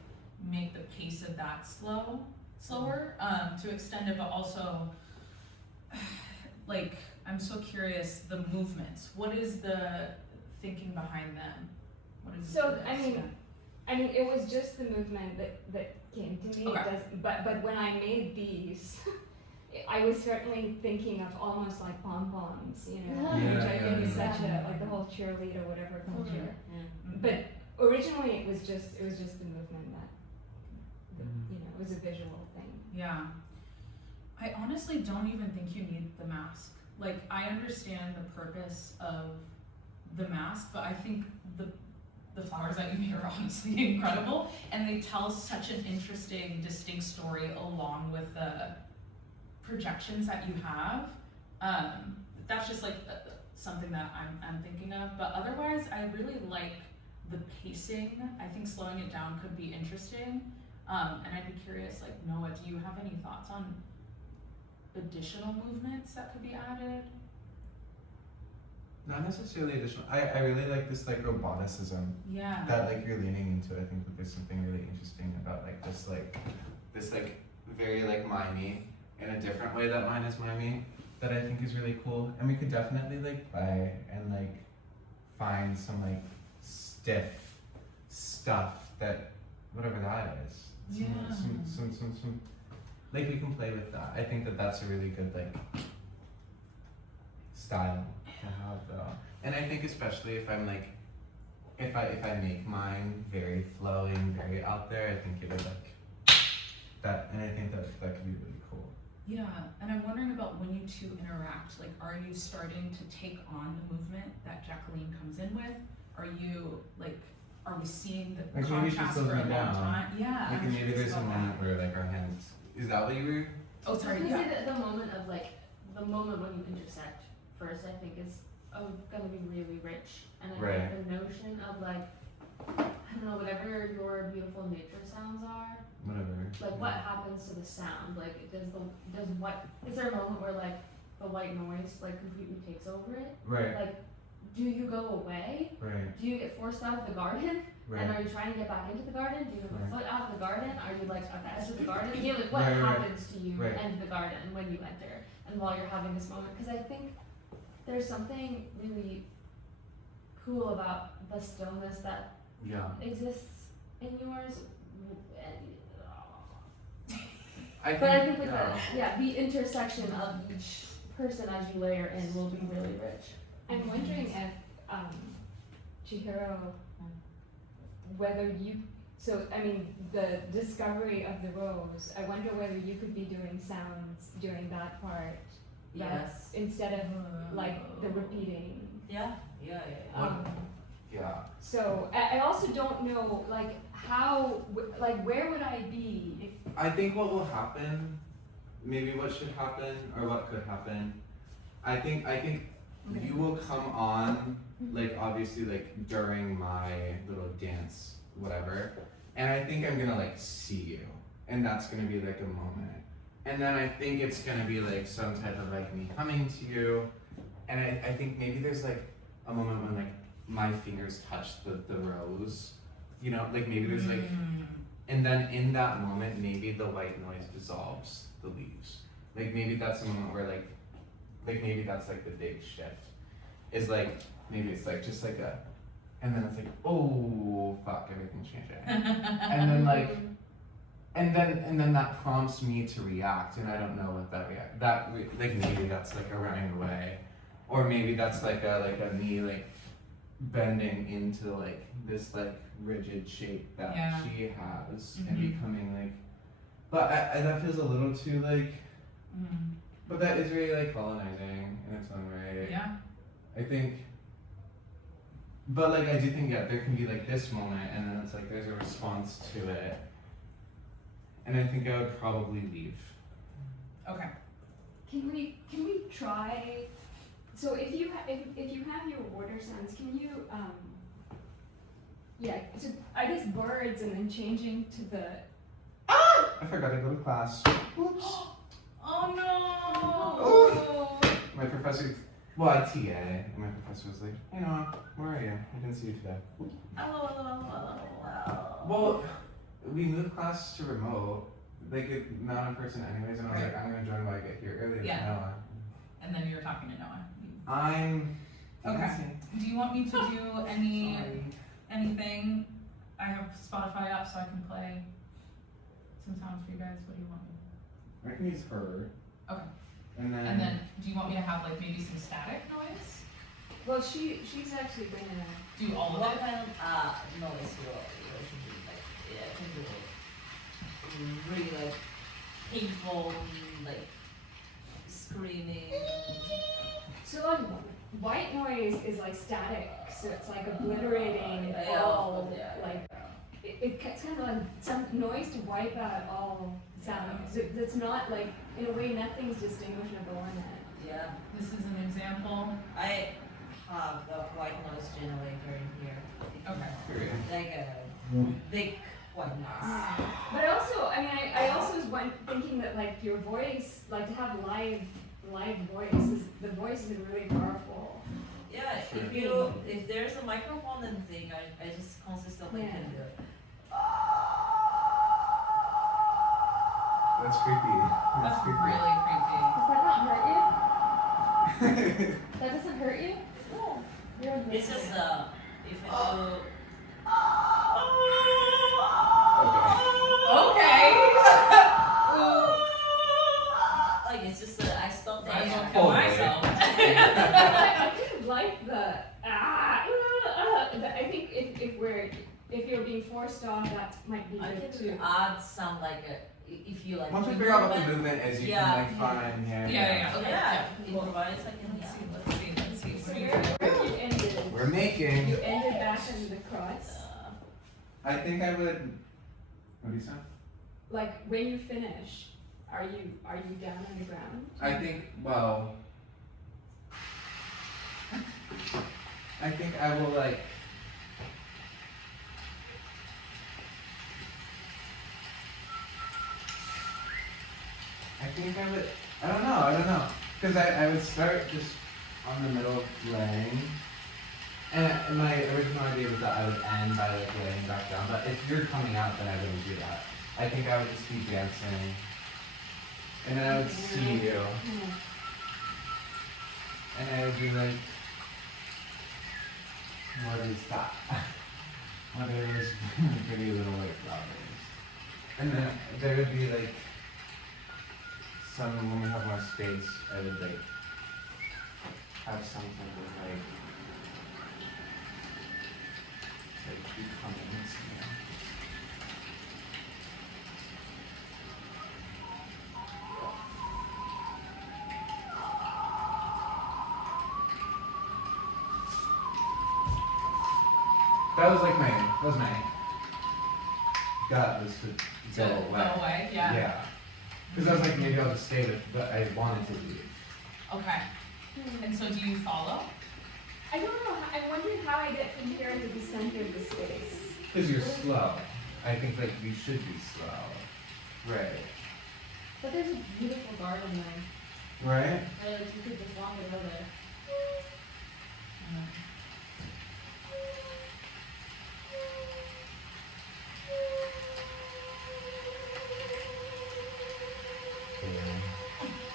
make the pace of that slower, to extend it, but also, like, I'm so curious, the movements, what is the thinking behind them? What is So, this? I mean, it was just the movement that came to me. Okay. It does, but when I made these, I was certainly thinking of almost like pom poms, you know, Yeah, which I think is yeah. such a like the whole cheerleader whatever culture. Mhm. But originally it was just the movement that you know, it was a visual thing. Yeah. I honestly don't even think you need the mask. Like, I understand the purpose of the mask, but I think the flowers that you made are honestly incredible, and they tell such an interesting, distinct story along with the projections that you have. That's just like something that I'm thinking of, but otherwise I really like the pacing. I think slowing it down could be interesting. And I'd be curious, like, Noah, do you have any thoughts on additional movements that could be added? not necessarily additional. I really like this like roboticism Yeah. that like you're leaning into. I think that there's something really interesting about like this very like mimey in a different way that mine is mimey that I think is really cool. And we could definitely like play and like find some like stiff stuff that whatever that is. Some like we can play with that. I think that that's a really good like style to have though. And I think especially if I'm like if I make mine very flowing, very out there, I think it would like that, and I think that could be really cool. Yeah, and I'm wondering about when you two interact, like, are you starting to take on the movement that Jacqueline comes in with? Are you, like, are we seeing the Like, maybe she contrast slows for a me long down. time? Yeah. Like I'm maybe curious there's a about moment that. where like our hands, is that what you were? Oh, I sorry, was gonna yeah. say that the moment of like, the moment when you intersect first, I think is gonna be really rich. And I Right. think the notion of like, I don't know, whatever your beautiful nature sounds are, Whatever. like what happens to the sound? Like is there a moment where like the white noise like completely takes over it? Right, Like, do you go away? right, Do you get forced out of the garden? And right. are you trying to get back into the garden? Do you have a Right. foot out of the garden? Are you like at the edge of the garden? You know, like what Right, right, happens to you right. in the garden when you enter and while you're having this moment? Because I think there's something really cool about the stillness that Yeah. exists in yours. I But I think, think with the intersection of each person as you layer in will be really rich. I'm wondering if, Chihiro, whether you, so, I mean, the discovery of the rose, I wonder whether you could be doing sounds during that part. Yes. Instead of, like, the repeating. Yeah. yeah. So, I also don't know, like, how, like, where would I be if, I think what will happen, maybe what should happen, or what could happen, I think you will come on, like, obviously, like, during my little dance, whatever, and I think I'm gonna, like, see you, and that's gonna be, like, a moment. And then I think it's gonna be, like, some type of, like, me coming to you, and I think maybe there's, like, a moment when, like, my fingers touch the rose, you know, like, maybe there's, like, and then in that moment, maybe the white noise dissolves the leaves. Like, maybe that's a moment where, like maybe that's, like, the big shift. Is, like, maybe it's, like, just, like, a, and then it's, like, oh, fuck, everything's changing. And then, like, and then that prompts me to react, and I don't know what like, maybe that's, like, a running away. Or maybe that's, like a me, like, bending into, like, this, like, rigid shape that she has and becoming, like, but I that feels a little too, like, but that is really, like, colonizing in its own way. Yeah. I think, but, like, I do think, there can be, like, this moment, and then it's, like, there's a response to it, and I think I would probably leave. Okay. can we try, so if you have your order sounds, can you, so I guess birds and then changing to the, I forgot to go to class. Oops. Oh no! Oh. My professor, well, I TA, and my professor was like, hey Noah, where are you? I didn't see you today. Hello. Well, we moved class to remote, like, not in person anyways, and I was like, I'm gonna join when I get here earlier than Noah. And then you were talking to Noah. I'm Okay. dancing. Do you want me to do anything? I have Spotify up so I can play some sounds for you guys. What do you want me? I can use her. Okay. And And then, do you want me to have, like, maybe some static noise? well, she's actually gonna, Do all of What it? kind of noise you should do? Like, yeah, can do really, like, painful, like, screaming. so like, white noise is like static, so it's like obliterating all, like, it's kind of like some noise to wipe out all sound. So it's not like, in a way, nothing's distinguishable in it. Yeah. This is an example. I have a white noise generator in here. Okay. Like a big white noise. But also, I mean, I also was thinking that, like, your voice, like, to have live voice, the voice is really powerful. Yeah, Sure. if there's a microphone and thing, I just consistently can do it. That's creepy. That's creepy. really creepy. Does that not hurt you? That doesn't hurt you? No. You're It's just if I do. Okay. Like it's just I stopped I there. will kill myself. I kind of like the I think if you're being forced on, that might be I good can too. add some like if you like. Once we figure out what the movement is, you can, like, find here. Yeah. Oh, Okay. yeah, improvise. I can. Let's see. So What do you where you ended, We're making. you ended back into the cross. I think I would. What do you say? Like, when you finish, are you down on the ground? I think. Well. I think I will, like. I think I would. I don't know. Because I would start just on the middle laying. And my original idea was that I would end by, like, laying back down. But if you're coming out, then I wouldn't do that. I think I would just be dancing. And then I would see you. And I would be like, what is that? What are those pretty little white flowers? And then there would be, like, some when we have more space, I would like have some type of like becomings, you know. That was my gut was to To go away. go away, yeah. Yeah. Because I was like, maybe I'll just stay with, but I wanted to leave. Okay. And so do you follow? I don't know. I'm wondering how I get from here to the center of the space. Because you're slow. I think like you should be slow. Right. But there's a beautiful garden there. Right? Like you could just walk it over there. Yeah.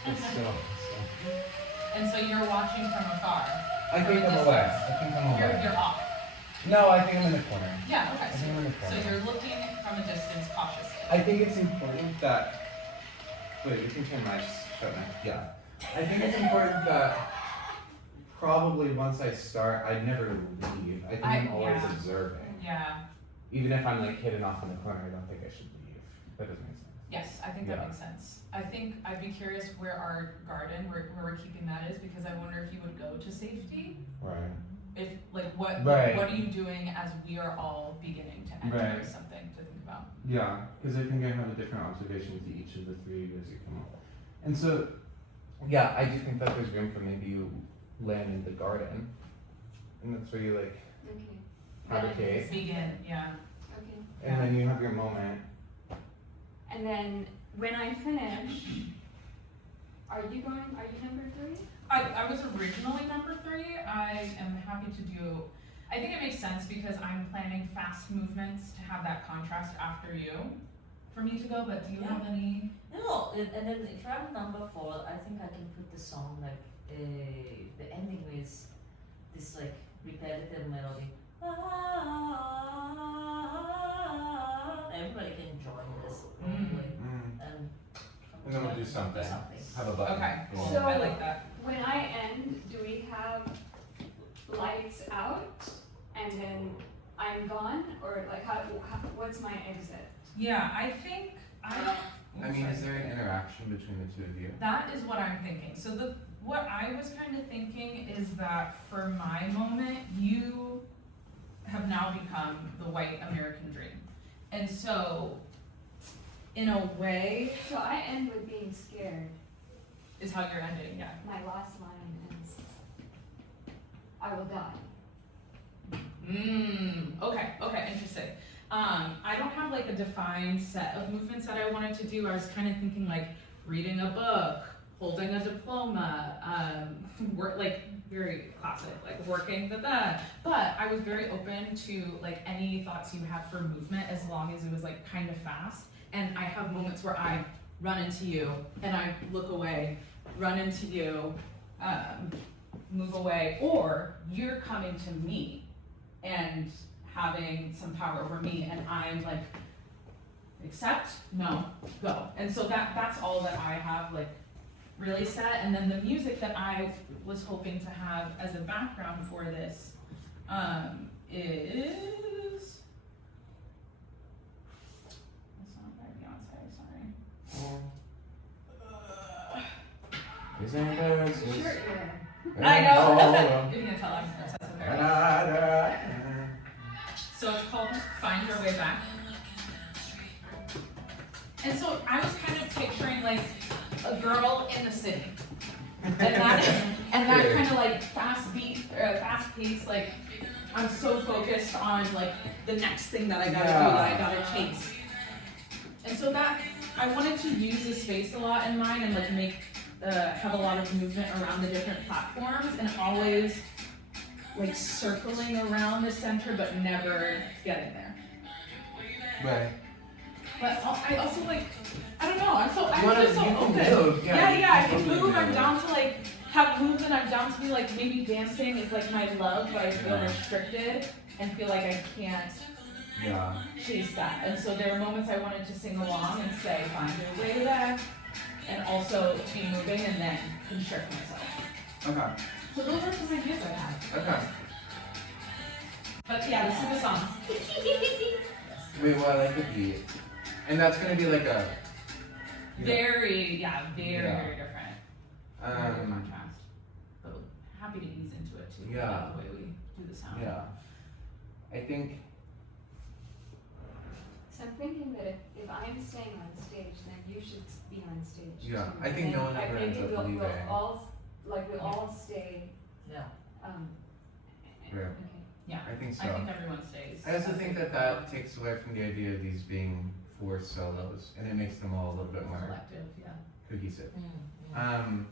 It's so. And so you're watching from afar. I think I'm away. I think I'm away. You're off. No, I think I'm in the corner. Yeah, okay. I think I'm in the So corner. you're looking from a distance cautiously. I think it's important that. Wait, you can turn my shut now. Yeah. I think it's important that probably once I start, I never leave. I think I'm always yeah. observing. Yeah. Even if I'm like hidden off in the corner, I don't think I should leave. That doesn't make sense. Yes, I think Yeah. that makes sense. I think I'd be curious where our garden, where we're keeping that is, because I wonder if you would go to safety. Right. If like what Right. what are you doing as we are all beginning to enter Right. is something to think about. Yeah, because I think I have a different observation to each of the three as you come up. And so, yeah, I do think that there's room for maybe you land in the garden. And that's where you like Okay. habitate. Begin, yeah. Okay. And then you have your moment. And then when I finish, are you number 3? I was originally number 3. I am happy to do. I think it makes sense because I'm planning fast movements to have that contrast after you, for me to go. But do you have any? No, and then if I'm number 4, I think I can put the song like the ending is this like repetitive melody. Everybody can join this probably, And then we'll do something. Have a button. Okay, cool. So- I like that. When I end, do we have lights out and then I'm gone, or like how what's my exit? Yeah, I think I don't. I mean, is there an interaction between the two of you? That is what I'm thinking. So what I was kind of thinking is that for my moment, you have now become the white American dream. And so, in a way, So I end with being scared. is how you're ending, yeah. My last line is, I will die. Okay, interesting. I don't have like a defined set of movements that I wanted to do. I was kind of thinking like reading a book, holding a diploma, work like very classic, like working But I was very open to like any thoughts you have for movement as long as it was like kind of fast. And I have moments where I run into you and I look away, run into you, move away, or you're coming to me and having some power over me, and I'm like, accept, no, go. And so that's all that I have like really set. And then the music that I was hoping to have as a background for this is, it's not by Beyonce, sorry. Isn't there a Sure, yeah. I know. Oh, You can tell I'm obsessed with her. da-da-da. So it's called Find Your Way Back. And so I was kind of picturing like a girl in the city. And that kind of like fast pace, like I'm so focused on like the next thing that I gotta do, that I gotta chase. And so that, I wanted to use the space a lot in mind and like have a lot of movement around the different platforms and always like circling around the center but never getting there. Right. But I also like, I don't know, I'm You just so can open. move, Yeah, I can totally move, I'm move. down to like, have movement, I'm down to be like, maybe dancing is like my love, but I feel Yeah. restricted and feel like I can't Yeah. chase that. And so there were moments I wanted to sing along and say, find your way back. and also be moving and then constrict myself. Okay. So those are some ideas I have. Okay. But yeah, this is the song. Wait, well, I like the beat. And that's gonna be like a Very Yeah. very different. Very um contrast. But happy to ease into it too. Yeah. That's the way we do the sound. yeah. I think So I'm thinking that if I'm staying on stage, then you should be on stage Yeah, too. I think And no one ever maybe ends up we'll leaving. we'll all stay, Yeah. Right. okay. Yeah. I think so. I think everyone stays. I also think that takes away from the idea of these being 4 solos, and it makes them all a little bit more collective, yeah. cohesive. Mm.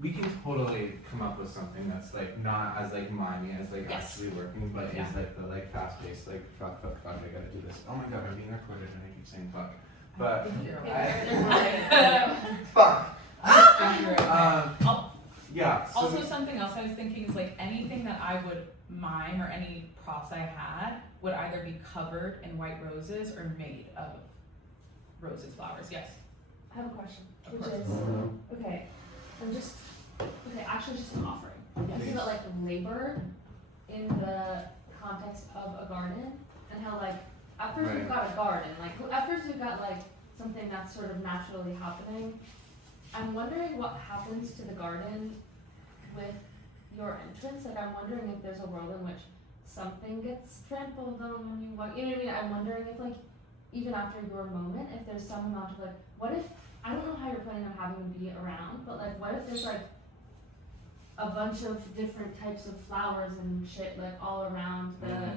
We can totally come up with something that's like not as like mimey as like Yes. actually working, but Yeah. is like the like fast paced like fuck, I gotta do this. Oh my god, I'm being recorded and I keep saying fuck. But fuck. Yeah. So Also, something else I was thinking is like anything that I would mime or any props I had would either be covered in white roses or made of roses, flowers. Yes. I have a question, Of which course. is, okay, actually just an offering. Think about like labor in the context of a garden and how like, at first we've Right. got a garden, like, at first we've got like something that's sort of naturally happening. I'm wondering what happens to the garden with your entrance, like I'm wondering if there's a world in which something gets trampled on when you walk, you know what I mean? I'm wondering if like, even after your moment, if there's some amount of like, what if, I don't know how you're planning on having them be around, but like, what if there's like a bunch of different types of flowers and shit like all around the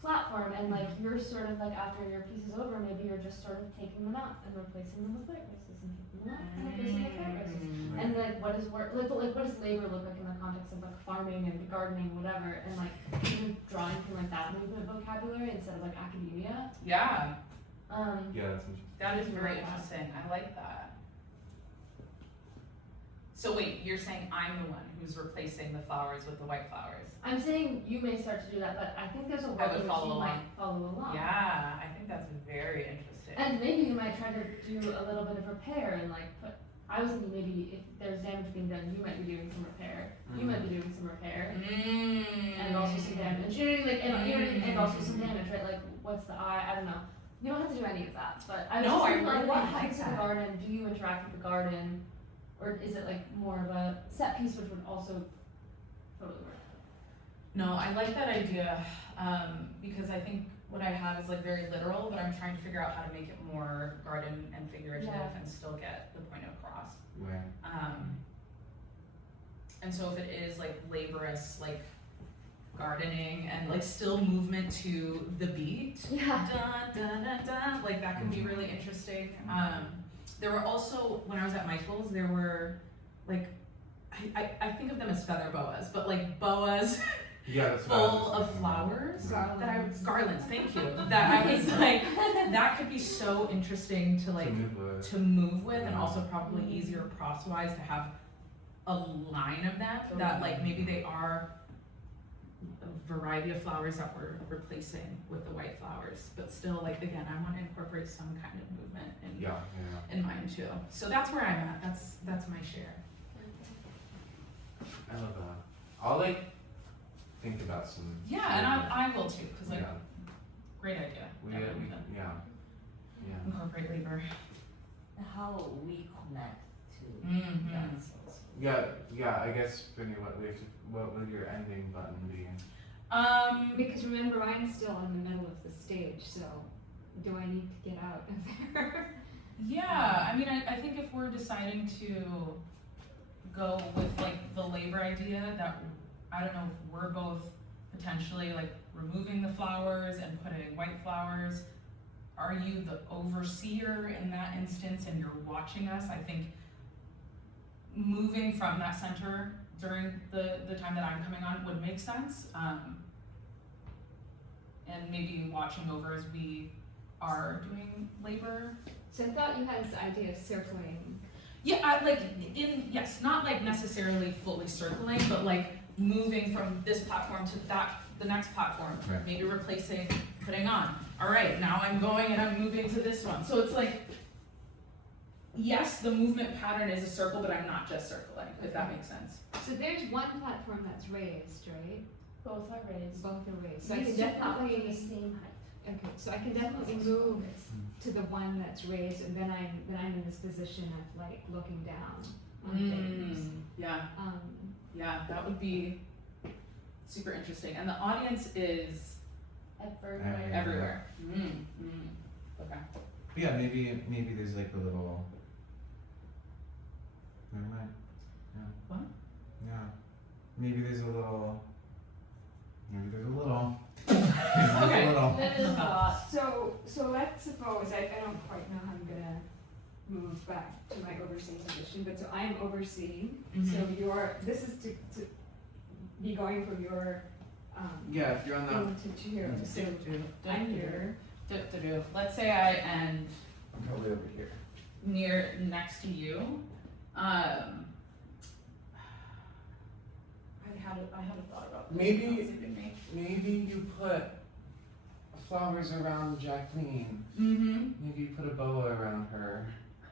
platform, and like you're sort of like after your piece is over, maybe you're just sort of taking them out and replacing them with white roses and taking them out and replacing them with white roses. And like what is work like what does labor look like in the context of like farming and gardening, whatever, and like even drawing from like that movement vocabulary instead of like academia. Yeah. Yeah, that's interesting. That is very interesting. I like that. So wait, you're saying I'm the one who's replacing the flowers with the white flowers? I'm saying you may start to do that, but I think there's a I world would in which follow you along. might follow along. Yeah, I think that's very interesting. And maybe you might try to do a little bit of repair and like put, I was thinking maybe if there's damage being done, you might be doing some repair. You might be doing some repair. And also some damage. You know what I mean? Like, and, you know what I mean? And also some damage, right? Like, what's the eye? I don't know. You don't have to do any of that. But I was No, just I thinking, like, really what like happens to the that. garden? Do you interact with the garden? Or is it like more of a set piece, which would also totally work? No, I like that idea because I think what I have is like very literal, but I'm trying to figure out how to make it more garden and figurative Yeah. and still get the point across. Right. And so if it is like laborious, like gardening and like still movement to the beat, Yeah. dun, dun, dun, dun, like that can be really interesting. There were also, when I was at Michael's, there were like, I think of them as feather boas, but like boas Yeah, that's what I was full of thinking about. flowers. Right. That I garlands, thank you. That I was like, that could be so interesting to like to move with, and also probably easier props wise to have a line of them that like maybe they are a variety of flowers that we're replacing with the white flowers, but still like again I want to incorporate some kind of movement in mine too. So that's where I'm at. That's my share. I love that. I'll like think about some. Yeah, and I will too, because like Yeah. great idea. We Definitely to yeah. incorporate labor. How we connect to Mhm. that is also. Yeah, I guess Brittany, what would your ending button be? Because remember, I'm still in the middle of the stage, so do I need to get out of there? Yeah, I mean, I think if we're deciding to go with like the labor idea, that I don't know if we're both potentially like removing the flowers and putting white flowers. Are you the overseer in that instance and you're watching us? I think moving from that center during the time that I'm coming on would make sense. And maybe watching over as we are doing labor. So I thought you had this idea of circling. Yeah, yes, not like necessarily fully circling, but like moving from this platform to the next platform, Right. maybe replacing, putting on. All right, now I'm going and I'm moving to this one. So it's like yes, the movement pattern is a circle, but I'm not just circling, if that makes sense. So there's one platform that's raised, right? Both are raised. Both are raised. So I These can two platforms are the definitely, same height. okay, so I can definitely move to the one that's raised, and then I'm in this position of like looking down on things. Yeah, Um, yeah, that would be super interesting. And the audience is Everywhere. everywhere. Okay. But yeah, maybe there's like a little. Never mind. Yeah. What? Yeah. Maybe there's a little. There's a little. That is a lot. so let's suppose, I don't quite know how I'm gonna move back to my overseeing position, but so I'm overseeing, so this is to be going from your, Yeah, if you're on that. into here, so I'm here. Let's say I end I'm probably over here. next to you. I haven't thought about this. Maybe- It's leaving me. Maybe you put flowers around Jacqueline. Maybe you put a boa around her.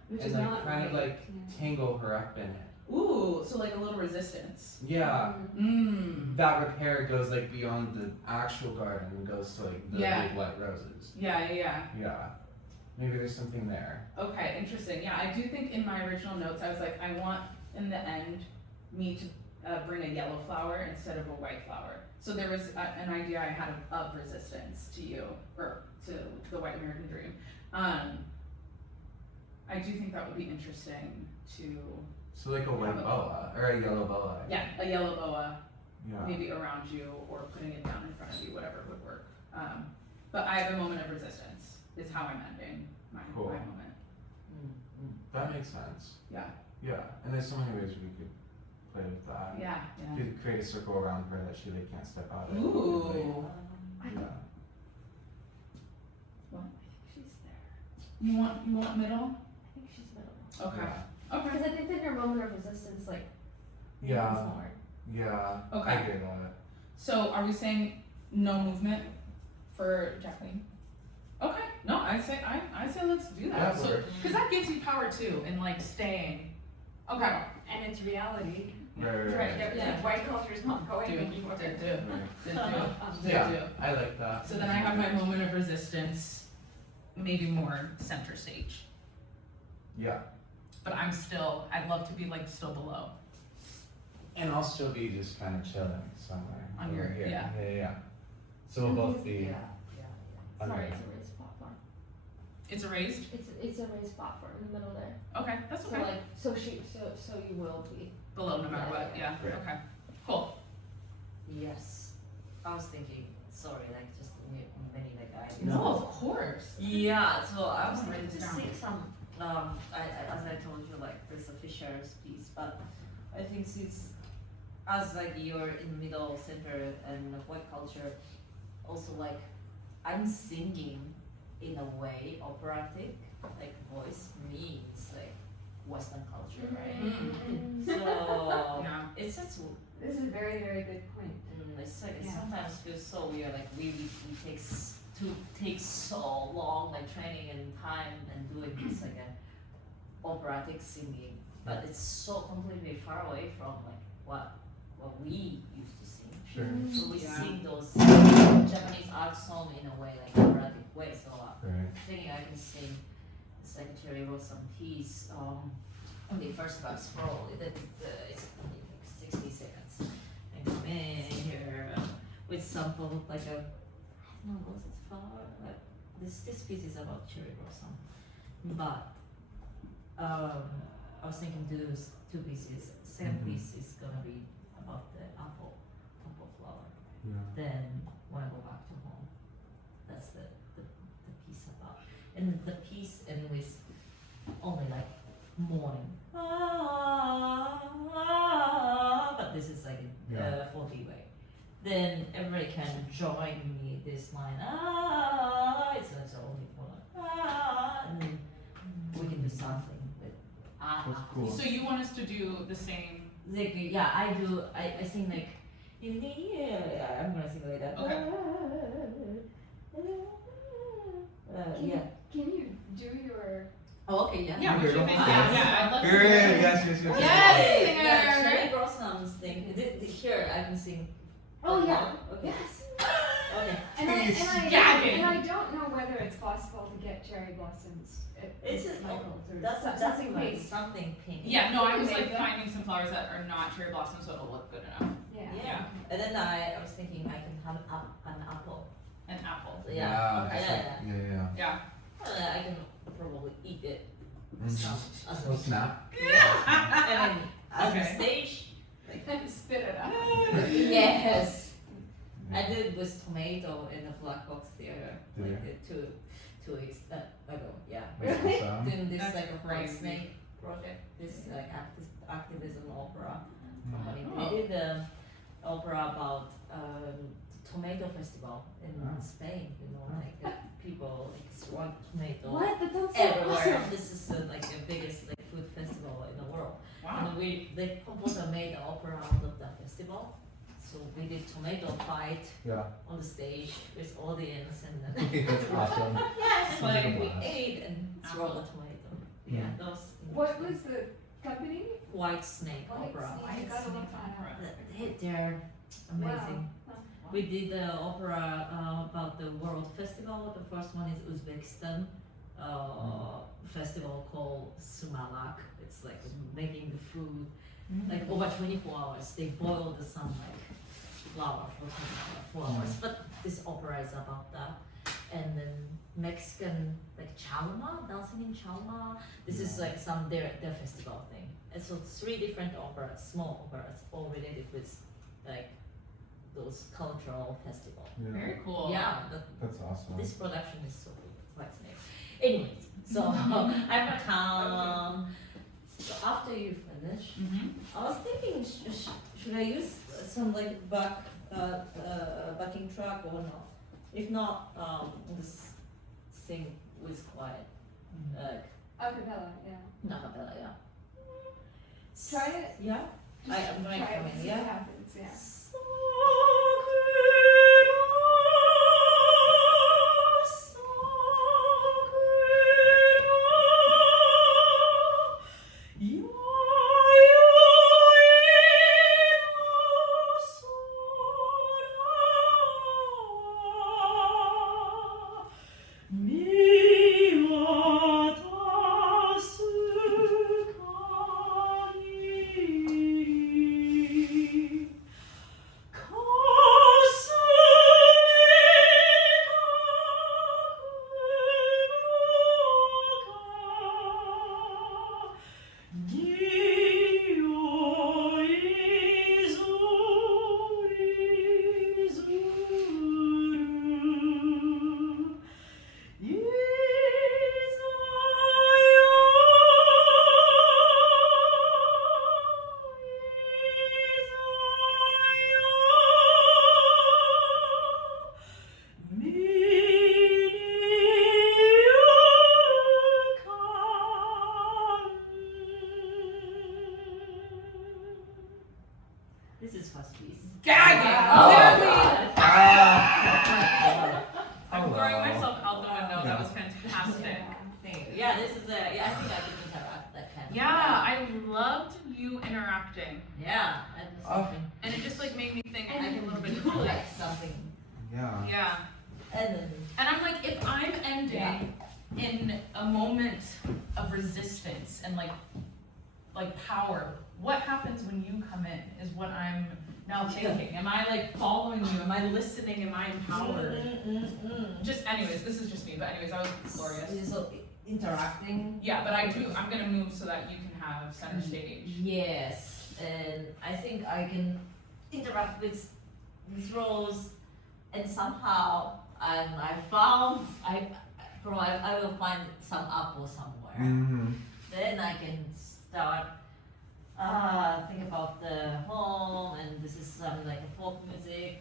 Which and is like not kind of right, like yeah. tangle her up in it. Ooh, so like a little resistance. Yeah. Mm. That repair goes like beyond the actual garden and goes to like the Yeah. big white roses. Yeah. Yeah. Maybe there's something there. Okay, interesting. Yeah, I do think in my original notes, I was like, I want in the end me to bring a yellow flower instead of a white flower. So there was an idea I had of resistance to you, or to the White American Dream. I do think that would be interesting to, So like a white Have a boa or a yellow boa. yeah, a yellow boa, Yeah. maybe around you or putting it down in front of you, whatever would work. But I have a moment of resistance, is how I'm ending my Cool. moment. That makes sense. Yeah. Yeah. And there's so many ways we could play with that. Yeah. You could create a circle around her that she like can't step out of. Ooh. Yeah. She's there. You want middle? I think she's middle. Okay. Yeah. Okay. Because I think that your moment of resistance, like, Yeah. means more. Yeah. Okay. I get that. So are we saying no movement for Jacqueline? Okay. No, I say let's do that. That So, works. because that gives you power too in like staying. Okay. And it's reality. Right. Yeah. White culture is not going Do. anymore. Yeah. I like that. So then I have my moment of resistance, maybe more center stage. Yeah. But I'd love to be like still below. And I'll still be just kind of chilling somewhere. On over your- here. yeah. Yeah. So we'll both be. Yeah. under Sorry, it. it's a raised platform. It's erased? It's a raised platform in the middle there. Okay, that's So okay. like, so you will be. Below no matter what, yeah, Great. okay. Cool. Yes. I was thinking, sorry, like just many like ideas. No, of course. Yeah, so I was I'm gonna trying write to this see down. some, as I told you, like there's a Fisher's piece, but I think since as like you're in the middle center and of white culture, also like I'm singing in a way operatic, like voice means like Western culture, right? Mm. So Yeah. it's just This is a very, very good point. it's like it Yeah. sometimes feels so weird, like we take so long, like training and time and doing this like a operatic singing, but it's so completely far away from like what we used to sing. Sure. So we Yeah. sing those Japanese art song in a way, like operatic way. So Right. thinking I can sing. The secretary wrote some piece. When they first got scroll, it's only like 60 seconds. And come in here with sample like a, I don't know, was it flower? Like this piece is about cherry blossom, but I was thinking do two pieces. Second piece is gonna be about the apple flower. Yeah. Then when I go back to home, that's the piece about. And the piece ends with only like morning. But this is like a Yeah. 40 way. Then everybody can join me this line. It's only for like, and then we can do something with That's cool. So you want us to do the same? Like, yeah, I do. I sing like in the air. I'm gonna sing like that. Okay. Yeah. Can you do your Oh, okay, yeah. Yeah, we You're should the make whole yeah, thing. yeah, I'd love to Good. hear it. Yes. Yes, Yeah, singer. cherry blossoms thing. Here, I can sing. Oh yeah. Okay. Yes. Okay. Gagging. And I don't know whether it's possible to get cherry blossoms at It's Michael's or That's something like pink. something pink. Yeah, no, I was Make like them. finding some flowers that are not cherry blossoms, so it'll look good enough. Yeah. Yeah. And then I was thinking I can have an apple. An apple. So yeah. It's Yeah, like, yeah. I can probably eat it. Mhm. So, as Oh snap. I mean, as Okay. a stage. And spit it out. Yes. I did with tomato in the Black Box Theater Did like you? 2 weeks ago. Yeah. That's awesome. Doing this That's like a white crazy. snake project. This like activism opera. Mm. I mean, Oh. we did an opera about tomato festival in Ah. Spain. You know, like people like swan tomato What? That sounds so everywhere. awesome. This is like the biggest like food festival in the world. Wow. And the composer made an opera out of that festival. So we did tomato fight Yeah. on the stage with audience and then That's awesome. yeah, it's Sounds like a like we blast. ate and throw the tomato. Yeah, Mm. those. What was the company? White Snake White opera? Snake. I gotta look that up. They're amazing. Wow. We did the opera about the World Festival. The first one is Uzbekistan festival called Sumalak. It's like making the food like over 24 hours. They boil the sun like flour for 24 hours. But this opera is about that. And then Mexican like chalma, dancing in chalma. This is like their festival thing. And so 3 different operas, small operas, all related with like those cultural festivals. Yeah. Very cool. Yeah, That's awesome. this production is so good. What's next? Anyways, so I'm a calm. So after you finish, Mm-hmm. I was thinking, should I use some like backing track or not? If not, just sing with quiet, like Acapella, yeah. acapella, yeah. Try it. Yeah. Just I'm going try to it come and in, see yeah. what happens, yeah. This is first piece. Gagging. Wow. Literally. Ah. I'm Hello. throwing myself out the window. That was fantastic. Yeah. Thank you. Yeah, this is I think I can interact that kind of. Yeah, I loved you interacting, Yeah, and Oh. something. and it just like made me think I a can little bit do cooler. like something, Yeah. Yeah, and then and I'm like, if I'm ending in a moment of resistance and like power, what happens when you come in? Is what I'm now thinking. Am I like following you? Am I listening? Am I empowered? Just anyways, this is just me. But anyways, that was glorious. So interacting. Yeah, but I'm gonna move so that you can have center stage. Yes, and I think I can interact with these roles, and somehow I will find some apple somewhere. Mm-hmm. Then I can start think about the home, and this is some like folk music.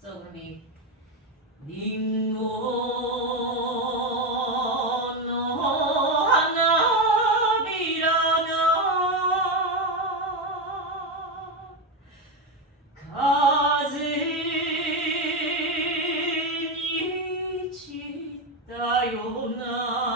So maybe 링고 너 하나비라나 가슴이 짙다요 나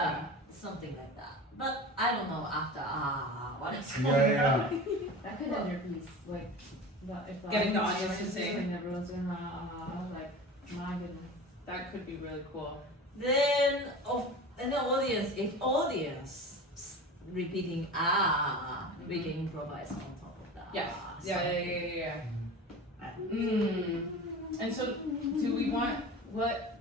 Yeah, something like that. But I don't know after what is going Yeah, on. That could end your piece, like, if the Getting the audience audience to joins sing. and everyone's going, like, my goodness. That could be really cool. Then and the audience, if audience repeating we can improvise on top of that. Yes. Yeah. something. And so, do we want what?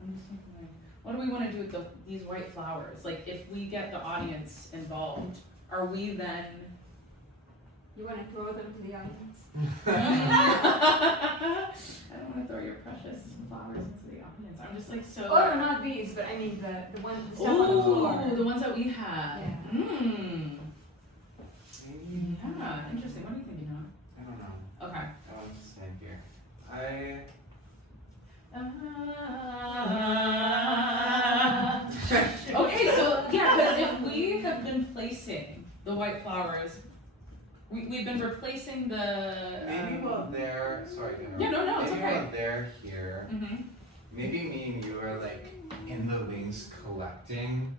I'm just thinking, like, what do we want to do with these white flowers? Like, if we get the audience involved, are we then? You want to throw them to the audience? I don't want to throw your precious flowers into the audience. I'm just like so. Oh, no, not these, but I mean the stuff on the floor. Ooh, the ones that we have. Yeah. Yeah, interesting. What are you thinking, Noah? I don't know. Okay. I'll just stand here. Okay, so yeah, because if we have been placing the white flowers, we've been replacing the. Maybe while they're, sorry, to interrupt. Yeah, no, it's Maybe okay. while they're here, Mhm. maybe me and you are like in the wings collecting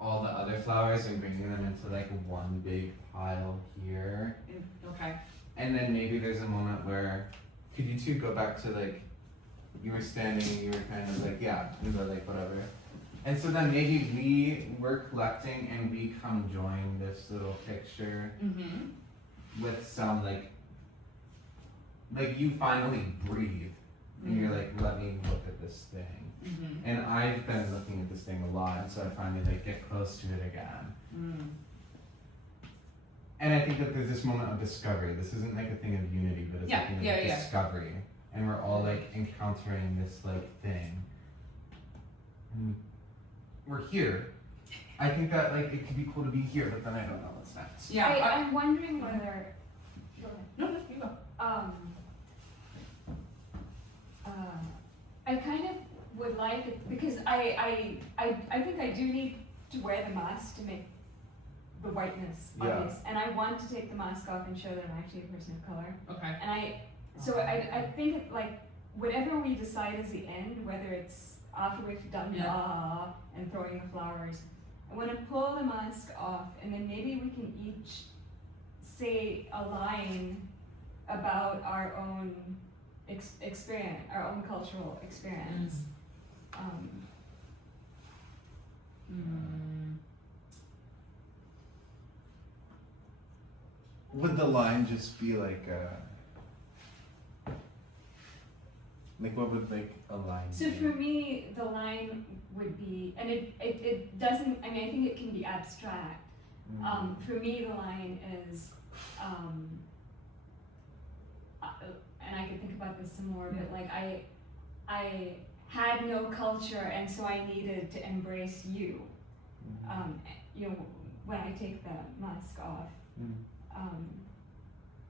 all the other flowers and bringing them into like one big pile here. Okay. And then maybe there's a moment where, could you two go back to like, you were standing, you were kind of like, yeah, and go like whatever. And so then maybe we're collecting and we come join this little picture Mhm. with some like you finally breathe and you're like, let me look at this thing. Mhm. And I've been looking at this thing a lot, and so I finally like get close to it again. Mm. And I think that there's this moment of discovery. This isn't like a thing of unity, but it's Yeah, a thing of yeah. discovery. And we're all like encountering this like thing. And we're here. I think that like it could be cool to be here, but then I don't know what's next. Yeah. I'm wondering whether. Go ahead. No, you go. I kind of would like it because I think I do need to wear the mask to make the whiteness Yeah. obvious, and I want to take the mask off and show that I'm actually a person of color. Okay. And I think like whatever we decide is the end, whether it's after we've done Yeah. and throwing the flowers, I want to pull the mask off, and then maybe we can each say a line about our own experience, our own cultural experience. Would the line just be like what would like a line So be? for me, the line would be, and it doesn't, I mean, I think it can be abstract. For me, the line is, and I could think about this some more, but like I had no culture, and so I needed to embrace you. You know, when I take the mask off.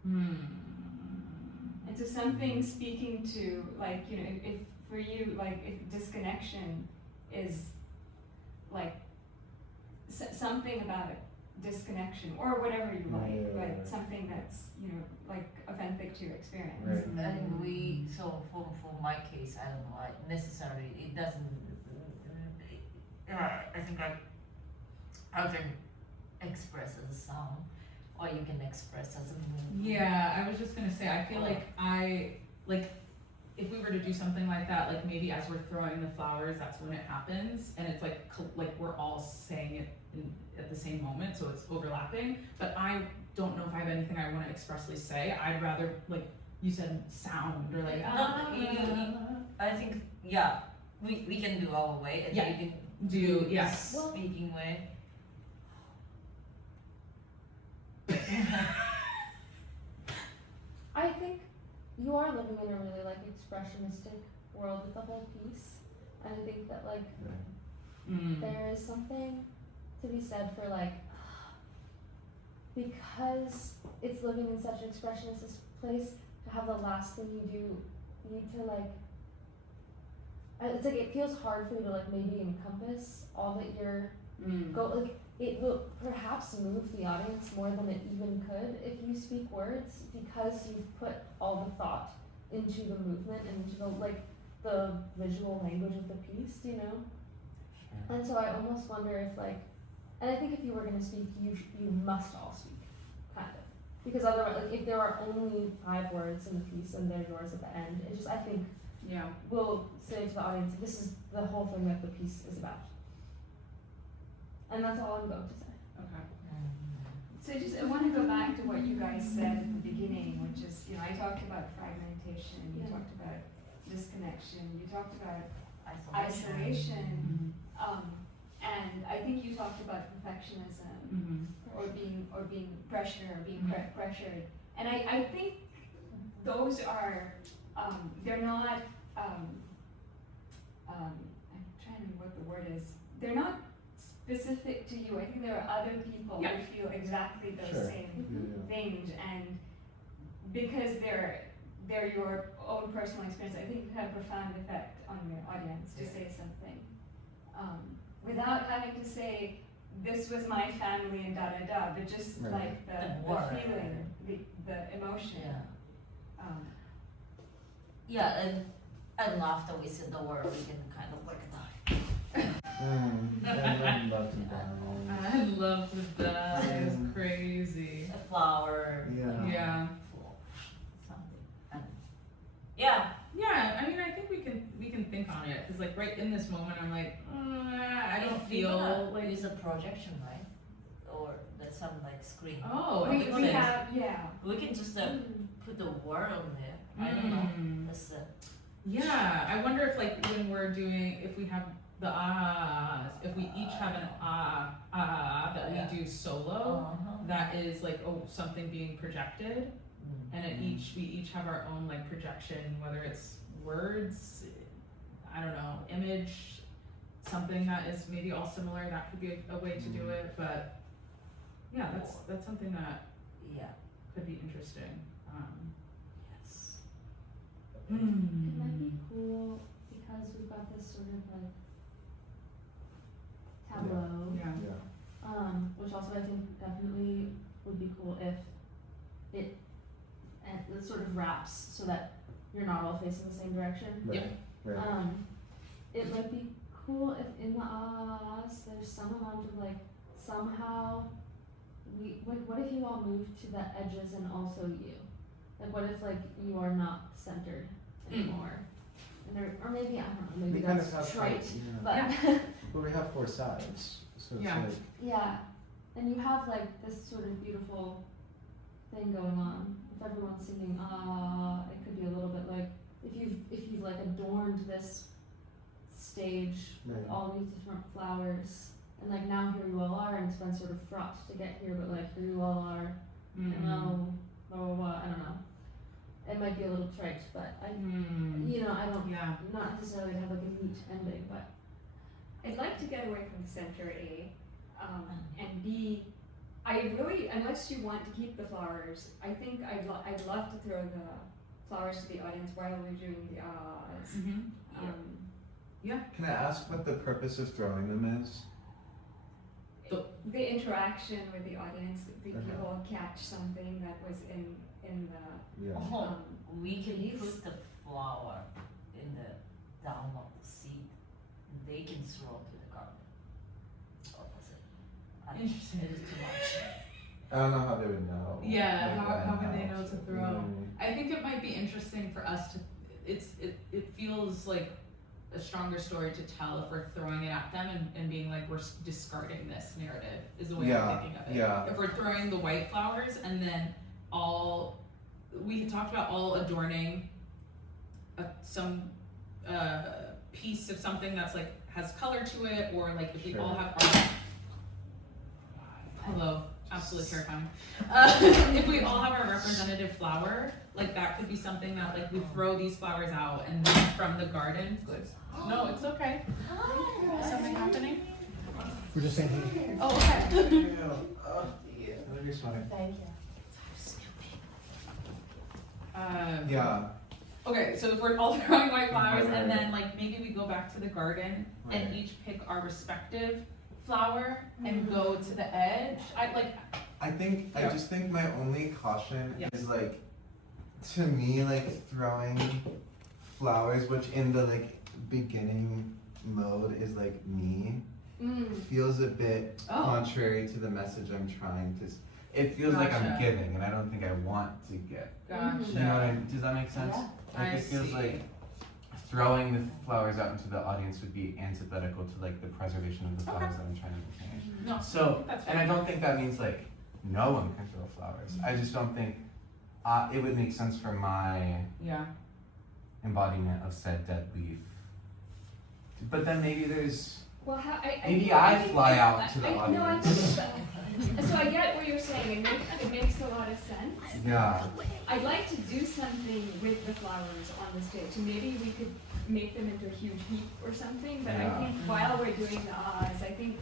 And so something speaking to, like, you know, if for you, like, if disconnection is like something about disconnection or whatever you like, but something that's, you know, like authentic to your experience. Right. And so for my case, I don't know, necessarily, it doesn't, I think I can express as a song, or you can express as a movement. Yeah, I was just gonna say, I feel like if we were to do something like that, like maybe as we're throwing the flowers, that's when it happens, and it's like we're all saying it at the same moment, so it's overlapping. But I don't know if I have anything I want to expressly say. I'd rather, like you said, sound or like. I think, yeah, we can do our way, and Yeah. you can Do yes. speaking way. I think you are living in a really like expressionistic world with the whole piece, and I think that like there is something to be said for like because it's living in such an expressionist place, to have the last thing you do need to like it's like it feels hard for you to like maybe encompass all that you're like it will perhaps move the audience more than it even could if you speak words, because you've put all the thought into the movement and into the like the visual language of the piece, do you know? Sure. And so I almost wonder if like, and I think if you were gonna speak, you must all speak, kind of, because otherwise, like if there are only 5 words in the piece and they're yours at the end, it just I think Yeah. will say to the audience, this is the whole thing that the piece is about. And that's all I'm going to say. Okay. So I want to go back to what you guys said at the beginning, which is, I talked about fragmentation, you Yeah. talked about disconnection, you talked about Isolation. isolation, and I think you talked about perfectionism, Mm-hmm. or being pressure, or being pressured, and I think those are, they're not, I'm trying to remember what the word is, they're not specific to you. I think there are other people Yeah. who feel exactly those Sure. same Yeah. things, and because they're your own personal experience, I think it had a profound effect on your audience to say something, without having to say, this was my family and da da da, but just Right. like the word. feeling, the emotion. Yeah. Um, Yeah, and after we said the word, we can kind of work it out. I'd love to down. I loved that. It was crazy. A flower. Yeah. Yeah. Something. And yeah. Yeah, I mean, I think we can think on it because, like, right in this moment, I'm like, I don't If you're feel gonna like. use a projection, right? Or there's some like screen. Oh, we it we is. have, yeah. We can just put the word on there. I don't know. Mm. That's Yeah, I wonder if like when we're doing, if we have the ahs, if we each have an that Yeah. we do solo, uh-huh. that is like something being projected, and we each have our own like projection, whether it's words, I don't know, image, something that is maybe all similar. That could be a way to do it, but yeah, that's something that Yeah. could be interesting. Yes. It might be cool because we've got this sort of like tableau, Yeah. Yeah. which also I think definitely would be cool if it sort of wraps so that you're not all facing the same direction. Right. Yep. Right. It might be cool if in the ahs there's some amount of like somehow what if you all move to the edges and also you? Like what if like you are not centered anymore? And or maybe I don't know, maybe We kind that's of have trite. yeah. But But we have 4 sides, so it's Yeah. like yeah. And you have like this sort of beautiful thing going on. If everyone's singing it could be a little bit like if you've like adorned this stage with Right. all these different flowers, and like now here you all are, and it's been sort of fraught to get here, but like here you all are, and now blah blah blah. I don't know. It might be a little trite, but I I don't Yeah. not necessarily have like a neat ending, but I'd like to get away from center A, and B. I really, unless you want to keep the flowers, I think I'd love to throw the flowers to the audience while we're doing the ahs. Can I ask what the purpose of throwing them is? The interaction with the audience, the Uh-huh. people catch something that was in the Yeah. Oh, we can Please. put the flower in the down of the seat. They can throw to the garden. Opposite. Interesting. It is too much. I don't know how they would know. Yeah, like, how would they how. know to throw? I think it might be interesting for us to. It feels like a stronger story to tell if we're throwing it at them and being like we're discarding this narrative is the way Yeah, I'm thinking of it. yeah. If we're throwing the white flowers and then we had talked about all adorning some piece of something that's like has color to it, or like if we all Sure. have hello, absolutely terrifying. If we all have our representative flower, like that could be something that like we throw these flowers out and then from the garden. No, it's okay. Is something happening? We're just saying hey. Oh, okay. That'd be fine. thank you. Yeah. Okay, so if we're all throwing white flowers Right, and right. then like maybe we go back to the garden and Right. each pick our respective flower and go to the edge. I Yeah. just think my only caution Yeah. is like, to me, like throwing flowers, which in the like beginning mode is like me, feels a bit Oh. contrary to the message I'm trying to. It feels like I'm Gotcha. giving, and I don't think I want to give. Gotcha. You know what I mean? Does that make sense? Yeah. Like I it feels see. like throwing the flowers out into the audience would be antithetical to like the preservation of the flowers that I'm trying to maintain. No, So, that's and I fair. don't think that means like no one can throw flowers. I just don't think it would make sense for my Yeah. embodiment of said dead leaf. But then maybe there's Well, maybe I fly out to the No, I audience. so I get what you're saying. It makes a lot of sense. Yeah. I'd like to do something with the flowers on the stage. So maybe we could make them into a huge heap or something. But I Yeah. think while we're doing the ahs, I think,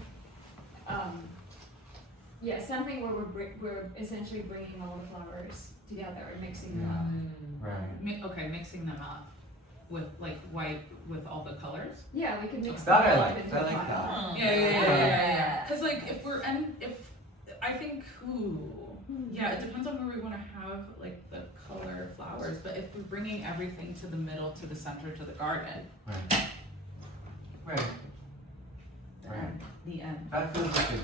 something where we're essentially bringing all the flowers together and mixing them up. Right. Okay, mixing them up with like white with all the colors. Yeah, we can mix That them I all up like. into I a like pile. that. Yeah. Cause like if I think yeah, it depends on where we want to have like the color flowers. But if we're bringing everything to the middle, to the center, to the garden, Right. Right. then Right. the end. That feels like a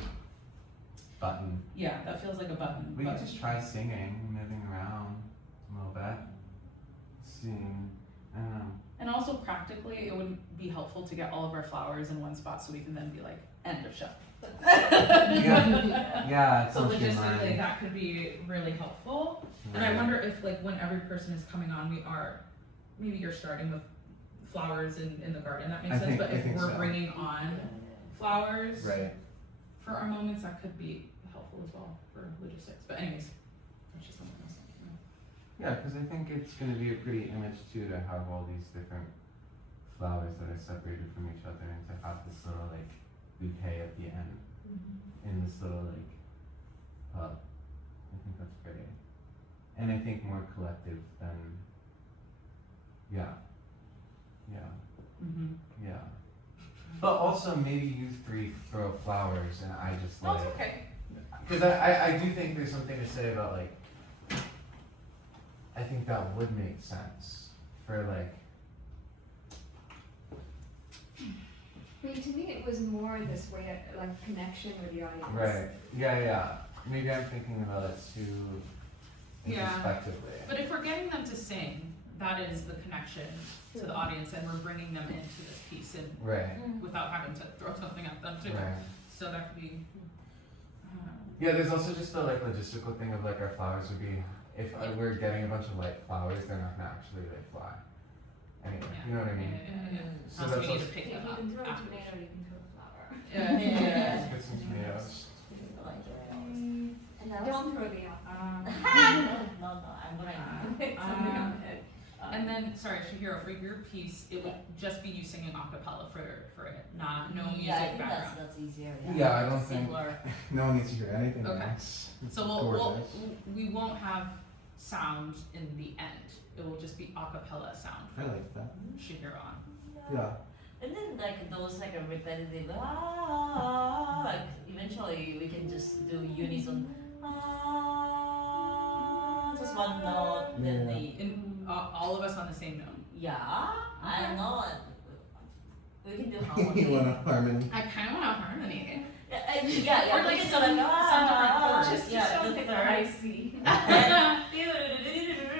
button. Yeah, that feels like a button. We but- could just try singing, moving around a little bit. Seeing, I don't know. And also practically, it would be helpful to get all of our flowers in one spot so we can then be like, end of show. Yeah, it's So on your logistically, mind. that could be really helpful. And I Right. wonder if like when every person is coming on, maybe you're starting with flowers in the garden, that makes I sense, think- but I if think we're so. bringing on flowers Right. for our moments, that could be helpful as well for logistics. But anyways, that's just something I was thinking of. Yeah, because I think it's going to be a pretty image too to have all these different flowers that are separated from each other and to have this little like bouquet at the end in this little like hub. I think that's great. And I think more collective than, yeah. Mm-hmm. Yeah. But also maybe you three throw flowers and I just No, like. it's okay. Because I do think there's something to say about like, I think that would make sense for like, I mean, to me, it was more this way of like connection with the audience. right, yeah. Maybe I'm thinking about it too Yeah. introspectively. But if we're getting them to sing, that is the connection to the audience, and we're bringing them into this piece and Right, without having to throw something at them too. right. So that could be. Yeah, there's also just the like logistical thing of like our flowers would be, if we're getting a bunch of like flowers, they're not gonna actually like fly. Anyway, you know what I mean? So Also, that's we need also, to pick You them up can throw a after. tomato, you can throw a flower. Yeah. let's get some tomatoes. And that was Don't throw the no, I'm gonna. hit something on the head. And then, sorry, Shihiro, for your piece, it would just be you singing a cappella for it, not no music Yeah, I think background. that's easier. Yeah, I don't think- Simpler. No one needs to hear anything Okay. else. It's So gorgeous. we won't have sound in the end. It will just be a cappella sound I for like that. Shihiro on. Yeah. And then like those like a repetitive like eventually we can just do unison just one note then Yeah. the In all of us on the same note. I don't know we can do You harmony. want a harmony? I kind of want a harmony. Yeah, Or we like can do some different chords. Just to yeah, show the the third. high C.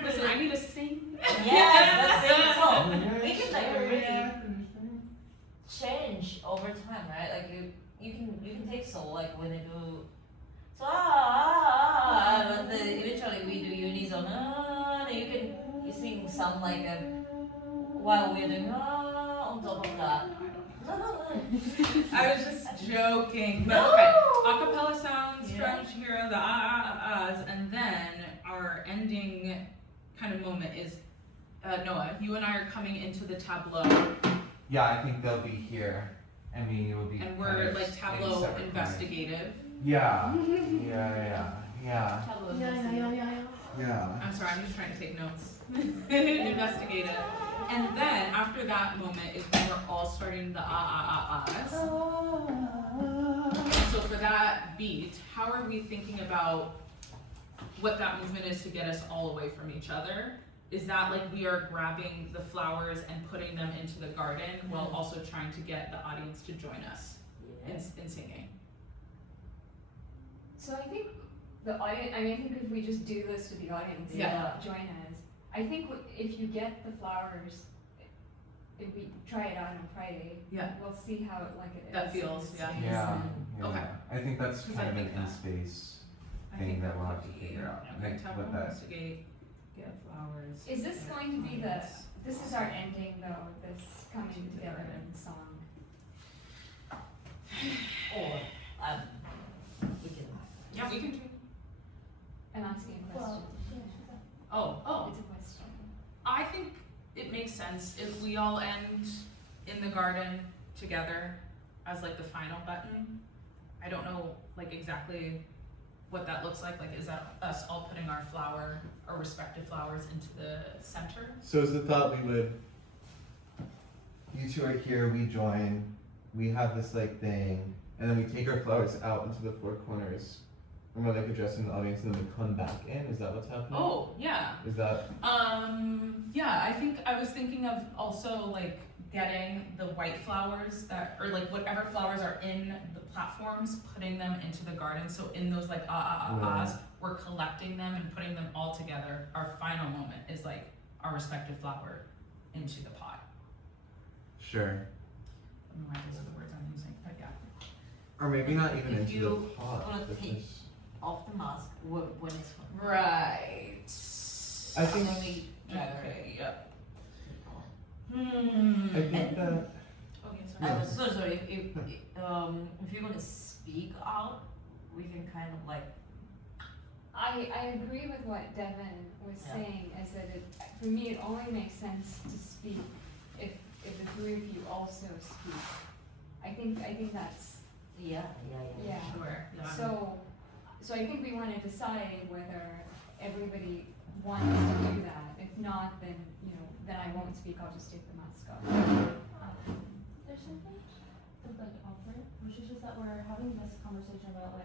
Listen, I need to sing. Yes, that's it. So Yeah, we can like sure, really yeah. change over time, right? Like you can take soul like when they do so but then eventually we do unison and you sing some like while we're doing on top of that. No. I was just joking. But No. okay, a cappella sounds Yeah. from Shihiro, the ahs, and then our ending kind of moment is Noah, you and I are coming into the tableau, Yeah, I think they'll be here. I mean, you will be. and kind we're of like in tableau separate corners. investigative. Yeah. Yeah. I'm sorry, I'm just trying to take notes. Investigative. And then after that moment is when we're all starting the ahs. So for that beat, how are we thinking about what that movement is to get us all away from each other? Is that like we are grabbing the flowers and putting them into the garden while also trying to get the audience to join us in singing. So I think the audience, I think if we just do this to the audience, Yeah. join us. I think if you get the flowers, if we try it out on Friday, Yeah. we'll see how it is. That feels, yeah. Yeah. Okay. I think that's 'Cause kind I of an think that- in-space I thing think that we'll could have to be- figure out. yeah, Like, tap what on that- investigate, get flowers. Is this get going to be the, flowers. this is our ending though, this coming together in song? Or, we can. Yeah, we can do. I'm asking a question. Well, yeah. Oh, It's a question. I think it makes sense if we all end in the garden together as like the final button. I don't know like exactly what that looks like. Like, is that us all putting our respective flowers into the center? So is the thought we would, you two are here, we join, we have this like thing, and then we take our flowers out into the four corners, and we're like addressing the audience, and then we come back in. Is that what's happening? Oh, yeah. Is that Yeah, I was thinking of also like getting the white flowers or like whatever flowers are in the platforms, putting them into the garden. So in those like ahs, we're collecting them and putting them all together. Our final moment is like our respective flower into the pot. sure? I don't know why those are the words I'm using, but yeah. Or maybe not even If into the you pot. wanna but take- just- Off the mask, when it's. Right. I think- Then we drag it. Okay, yep. I think that Okay, sorry. Yeah. So sorry, if you're gonna speak out, we can kind of like, I agree with what Devin was Yeah. saying, is that for me, it only makes sense to speak if the three of you also speak. I think that's, yeah. Yeah. Sure, yeah. so I think we wanna decide whether everybody wants to do that. If not, then, then I won't speak, I'll just take the mask off. There's something that's like awkward, which is just that we're having this conversation about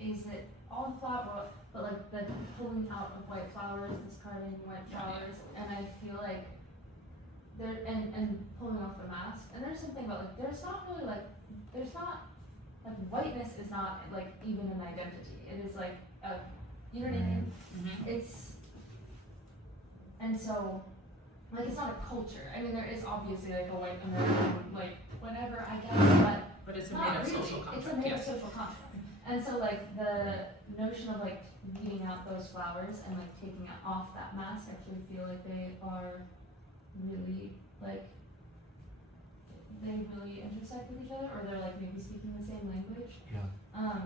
is it all flower, but like the pulling out of white flowers, discarding white flowers, and I feel like there and pulling off the mask, and there's something about like there's not whiteness is not like even an identity. It is like you know what I mean? Mhm. And so, like, it's not a culture. I mean, there is obviously like a white American, like, whatever, I guess, But it's a not made up really. social It's a contract, made up yes. social contract. And so, like, the notion of like weeding out those flowers and like taking off that mask, I actually feel like they are really like they really intersect with each other, or they're like maybe speaking the same language. Yeah.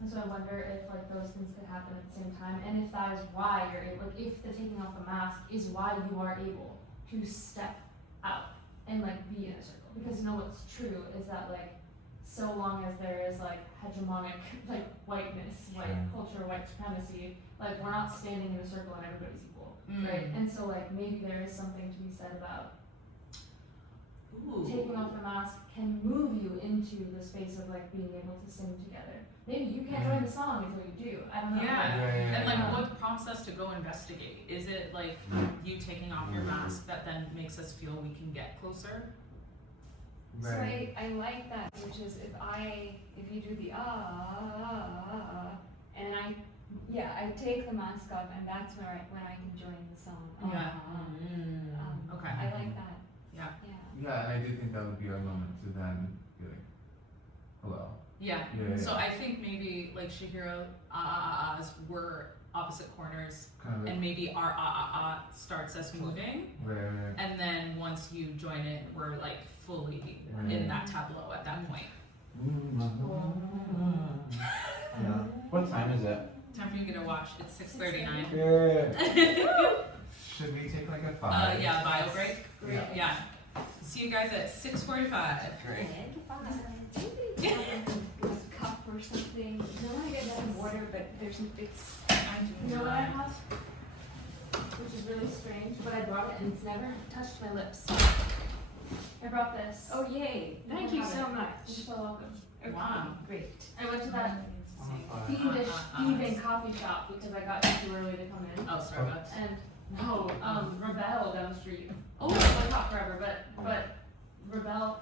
And so I wonder if like those things could happen at the same time, and if that is why you're able, like if the taking off the mask is why you are able to step out and like be in a circle. Because what's true is that like so long as there is like hegemonic like whiteness, white culture, white supremacy, like we're not standing in a circle and everybody's equal, right? And so like maybe there is something to be said about Ooh. taking off the mask can move you into the space of like being able to sing together. Maybe you can't join the song until you do. I don't know. Yeah. Yeah. And like, Yeah. what prompts us to go investigate? Is it like you taking off your mask that then makes us feel we can get closer? So I like that, which is if you do the and I take the mask off, and that's when I can join the song. Yeah. Okay. I like that. Yeah. Yeah, and I do think that would be our moment to then be like, hello. Yeah. Yeah. So I think maybe like Shihiro ahs were opposite corners, Kind of like, and maybe our starts us moving, right. and then once you join it, we're like fully in that tableau at that point. Yeah. What time is it? Time for you to get a watch. It's 6:39. Yeah. Should we take like a 5? Yeah, bio break. Great. Yeah. See you guys at 6:45. Great. A cup or something. I want to get some water, but it's. You know what I have? Which is really strange, but I brought it and it's never touched my lips. I brought this. Oh yay! Thank you so You're much. so welcome. Okay, Wow. Great. I went to that fiendish thieving coffee shop because I got here too early to come in. Oh, Starbucks. And Oh, Rebel down the street. Oh. I talked forever, but Rebel,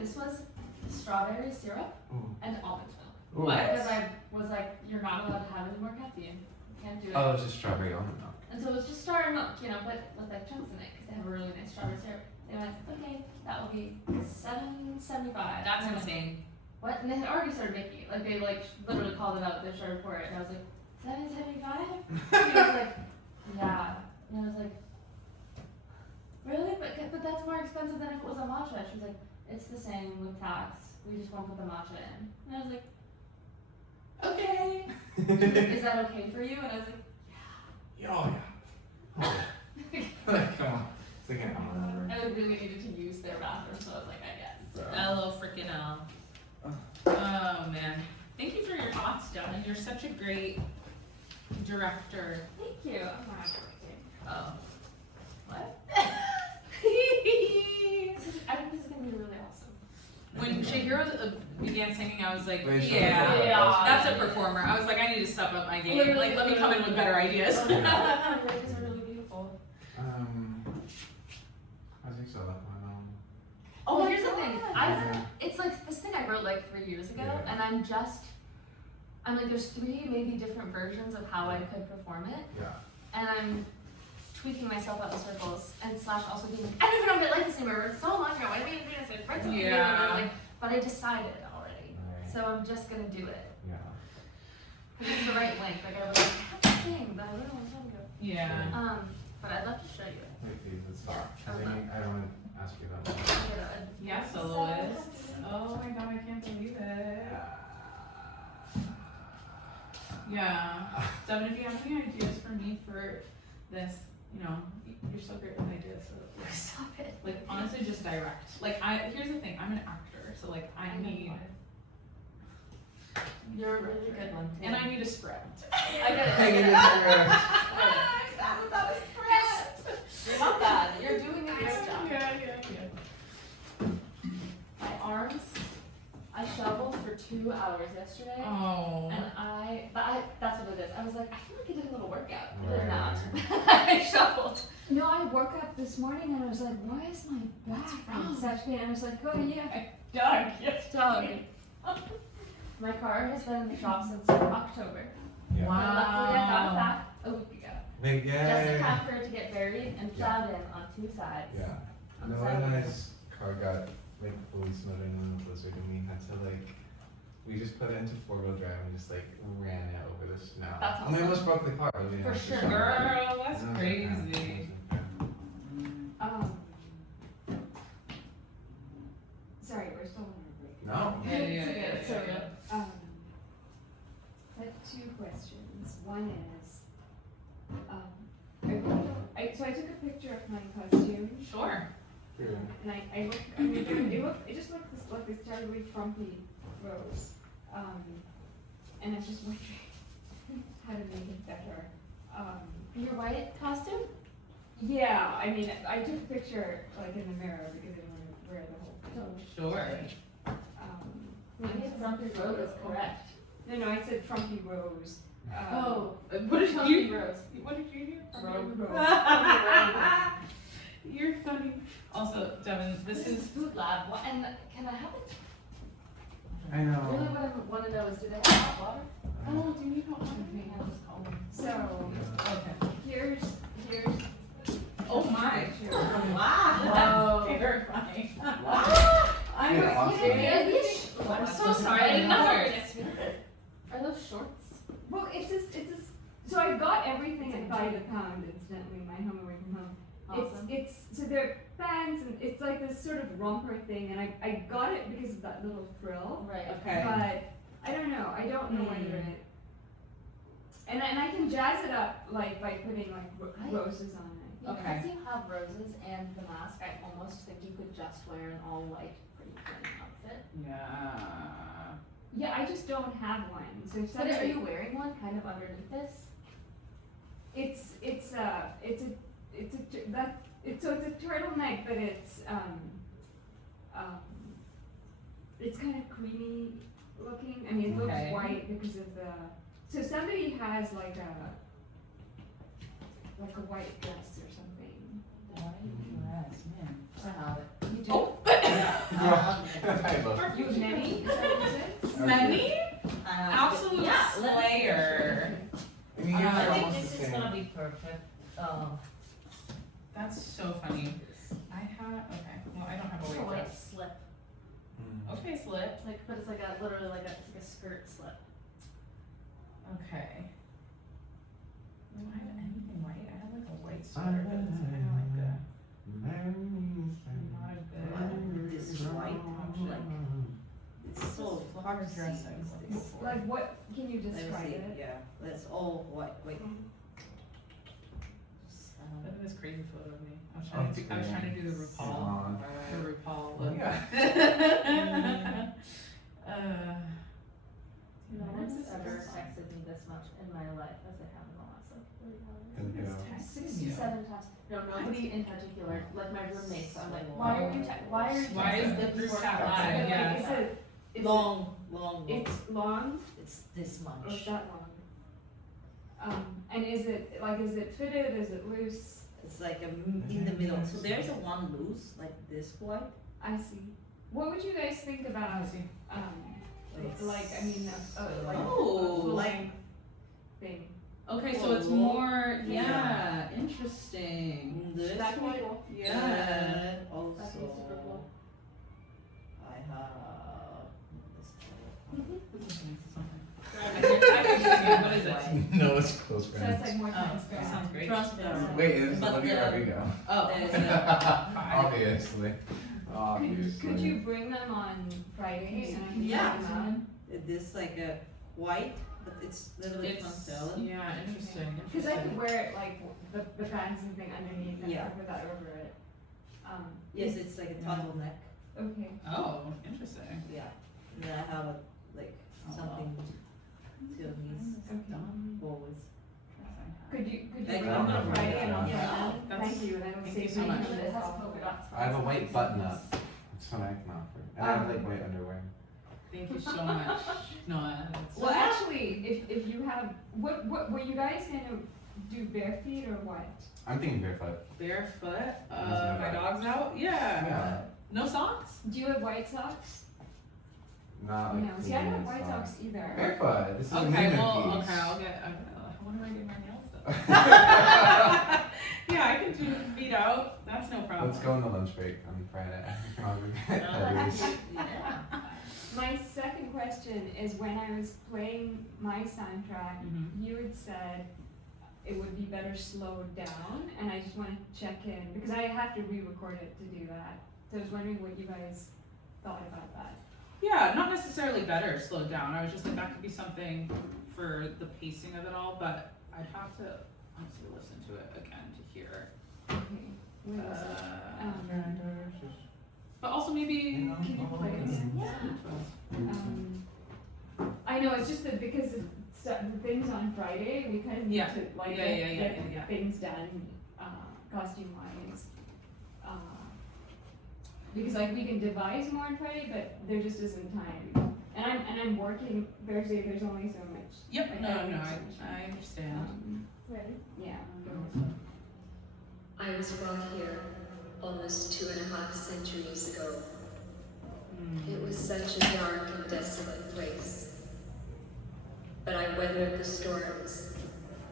this was strawberry syrup Ooh. and almond milk. Ooh. What? Because I was like, you're not allowed to have any more caffeine. Can't do it. Oh, it's just strawberry almond milk. And so it was just strawberry milk, you know, but with like chunks in it because they have a really nice strawberry syrup. They went, okay, that will be $7.75. That's And I went, insane. what? And they had already started making it. Like they like literally called it out. They started for it, and I was like, $7.75. And I was like, yeah. And I was like, really? But that's more expensive than if it was a matcha. She was like, it's the same with tax. We just won't put the matcha in. And I was like, okay. Is that okay for you? And I was like, Oh yeah. Oh, yeah. Come on. It's like an hour. I really needed to use their bathroom, so I was like, I guess. LO freaking L. Oh man. Thank you for your thoughts, Devin. You're such a great director. Thank you. I'm not directing. Oh. What? I think this is gonna be really awesome. When Shahira began singing, I was like, Wait, so- yeah, Yeah. that's a performer. I was like, I need to step up my game. Literally, Like, let me come in with better ideas. These are really beautiful. How's your solo going? Oh, my here's the thing. Yeah. It's like this thing I wrote like 3 years ago, Yeah. and I'm like, there's 3 maybe different versions of how I could perform it, Yeah. and I'm tweaking myself out in circles, and slash also being like, I don't even know if I like this anymore. It's so long ago. Why do we even do this? Like, write something new. And I'm like, but I decided already, Right. so I'm just gonna do it. Yeah. 'Cause it's the right length. Like I was like, I have this thing that I really want to tell you. Yeah. But I'd love to show you. Wait, please, let's stop. Yeah. I don't want to ask you about that. Yeah, soloist. Oh my god, I can't believe it. Yeah. Devin, if you have any ideas for me for this, you know, you're so great with ideas. So Stop it. like honestly, just direct. Like here's the thing, I'm an actor, so like I need. You're a really good one too. And I need a script. I get it. I get it. That without a script. You're not bad. You're doing a great job. Yeah. My arms, I shoveled for 2 hours yesterday. Oh. And that's what it is. I was like, I feel like I did a little workout. I Right. did not. I shuffled. No, I woke up this morning and I was like, why is my back in such pain? And I was like, oh yeah, Doug, yes. Doug. My car has been in the shop since October. Yeah. And luckily I got it back a week ago. Big Just yay. in time for it to get buried and plowed in on 2 sides. Yeah. On No, the side of and the I's car got like fully snowed in the blizzard, and we had to we just put it into 4-wheel drive and just ran it over the snow. That's And we almost broke the car. But we For didn't sure. have to Girl, that's show it. crazy. sorry, we're still on our break. No. Yeah. It's so real. I have 2 questions. One is, so I took a picture of my costume, Sure. and it just looked like this terribly frumpy rose, and I'm just wondering how to make it better. Your white costume? Yeah, I mean, I took a picture like in the mirror because I didn't want to wear the whole thing. Sure. Maybe Frumpy Road is correct. No, I said frumpy rose. What did Frumpy you? Rose. What did you do? Road. You're funny. Also, Devin, this is. Food Lab. And can I have it? I know. Really, what I want to know is, do they have hot water? Oh, do you need hot water? I'll just call them. So Okay. here's Oh my. picture. Wow. Terrifying. I Yeah, was awesome. kidding. I'm so sorry. I didn't know Are those shorts? Well, so I got everything at by the pound instantly. My home away from home. Awesome. So they're pants and it's like this sort of romper thing, and I got it because of that little frill. Right. Okay. But I don't know whether it. And I can jazz it up like by putting like roses on it. Okay. Because you have roses and the mask, I almost think you could just wear an all white pretty plain outfit. Yeah. Yeah, I just don't have one. So if But are somebody, you wearing one kind of underneath this? it's a turtleneck, but it's kind of creamy looking. I mean, it looks Okay. white because of the. So somebody has like a white dress or something. White dress, man. I have it. You do? Oh. I love You have many, is that what you said? Many? Absolute yeah, slayer. I mean, I yours are think almost this the is same. gonna be perfect. That's so funny. I have, okay, well, I don't have a It's a weight white dress. slip. Okay, slip. Like, but it's like a, literally like a skirt slip. Okay. Do I have anything white? I have like a white sweater, but it's kind of like a, not a good. This white, like, it's so hard to see. dressing. This- Like what, can you Let me describe see, it? yeah, that's all white, wait. Just, Look at this crazy photo of me. I was Oh, trying it's to, I was trying to do the great. RuPaul. The RuPaul look. Yeah. No No one's one's ever ever texted me this much in my life as they have in the last like 30 hours. Thank you. texting you? 67 times. No, nobody in particular. Like my roommates. I'm like, why are you? Why are you? Why is texting the me group before chat class?" live? But Yeah. like, is long, it's long, it's this or is much. that long? And is it fitted, is it loose? It's like in the middle, so there's a one loose, like this white. I see. What would you guys think about, like, I mean, like Oh, a full like- length thing? Okay, so it's more, yeah, interesting. This That could be white. cool. Yeah. And That could be super also, cool. I have this What is it? No, it's close So it's friends. like more Oh, that transparent. sounds great. transparent. Wait, this is But Olivia the- Rodrigo. Oh, There's Obviously. Could you bring them on Friday and I can Yeah. check them out? This like a white, but it's literally It's, transparent. yeah, interesting, Cause I could interesting. wear it like the pants and thing underneath and Yeah. put that over it. Yes, it's like a Yeah. turtleneck. Okay. Oh, interesting. Yeah. And then I have a, like Oh, wow. something to these Okay. forwards. Could you Like, bring I'm them on not Friday and I'll Yeah. try them? That's- Thank you, and I will thank you save so you much. from It this has all. polka dots. I have a white button up. That's what I can offer. And I have like white underwear. Thank you so much, Noah. That's- Well, actually, if you have, what were you guys gonna do bare feet or what? I'm thinking barefoot. Barefoot, no my dog. dog's out, yeah. Yeah. No socks? Do you have white socks? Not like No, see, I don't have clean white socks either. Barefoot. This is a Okay, movement well, piece. okay, I'll get, when do I get my nails done? Yeah, I can do feet out, that's no problem. Let's go on the lunch break on Friday. Yeah. My second question is when I was playing my soundtrack, Mhm. you had said it would be better slowed down, and I just want to check in because I have to re-record it to do that. So I was wondering what you guys thought about that. Yeah, not necessarily better slowed down. I was just like, that could be something for the pacing of it all, but I'd have to honestly listen to it again to hear. Okay. Where was it? But also maybe. Can you play it? I know it's just that because of the things on Friday, we kind of need Yeah. to like get things done, costume wise. Because like we can devise more on Friday, but there just isn't time. And I'm working Thursday. There's only so much. Yep, like, no, I no, have I understand. Ready? Yeah. I was brought here almost 2.5 centuries ago. It was such a dark and desolate place. But I weathered the storms.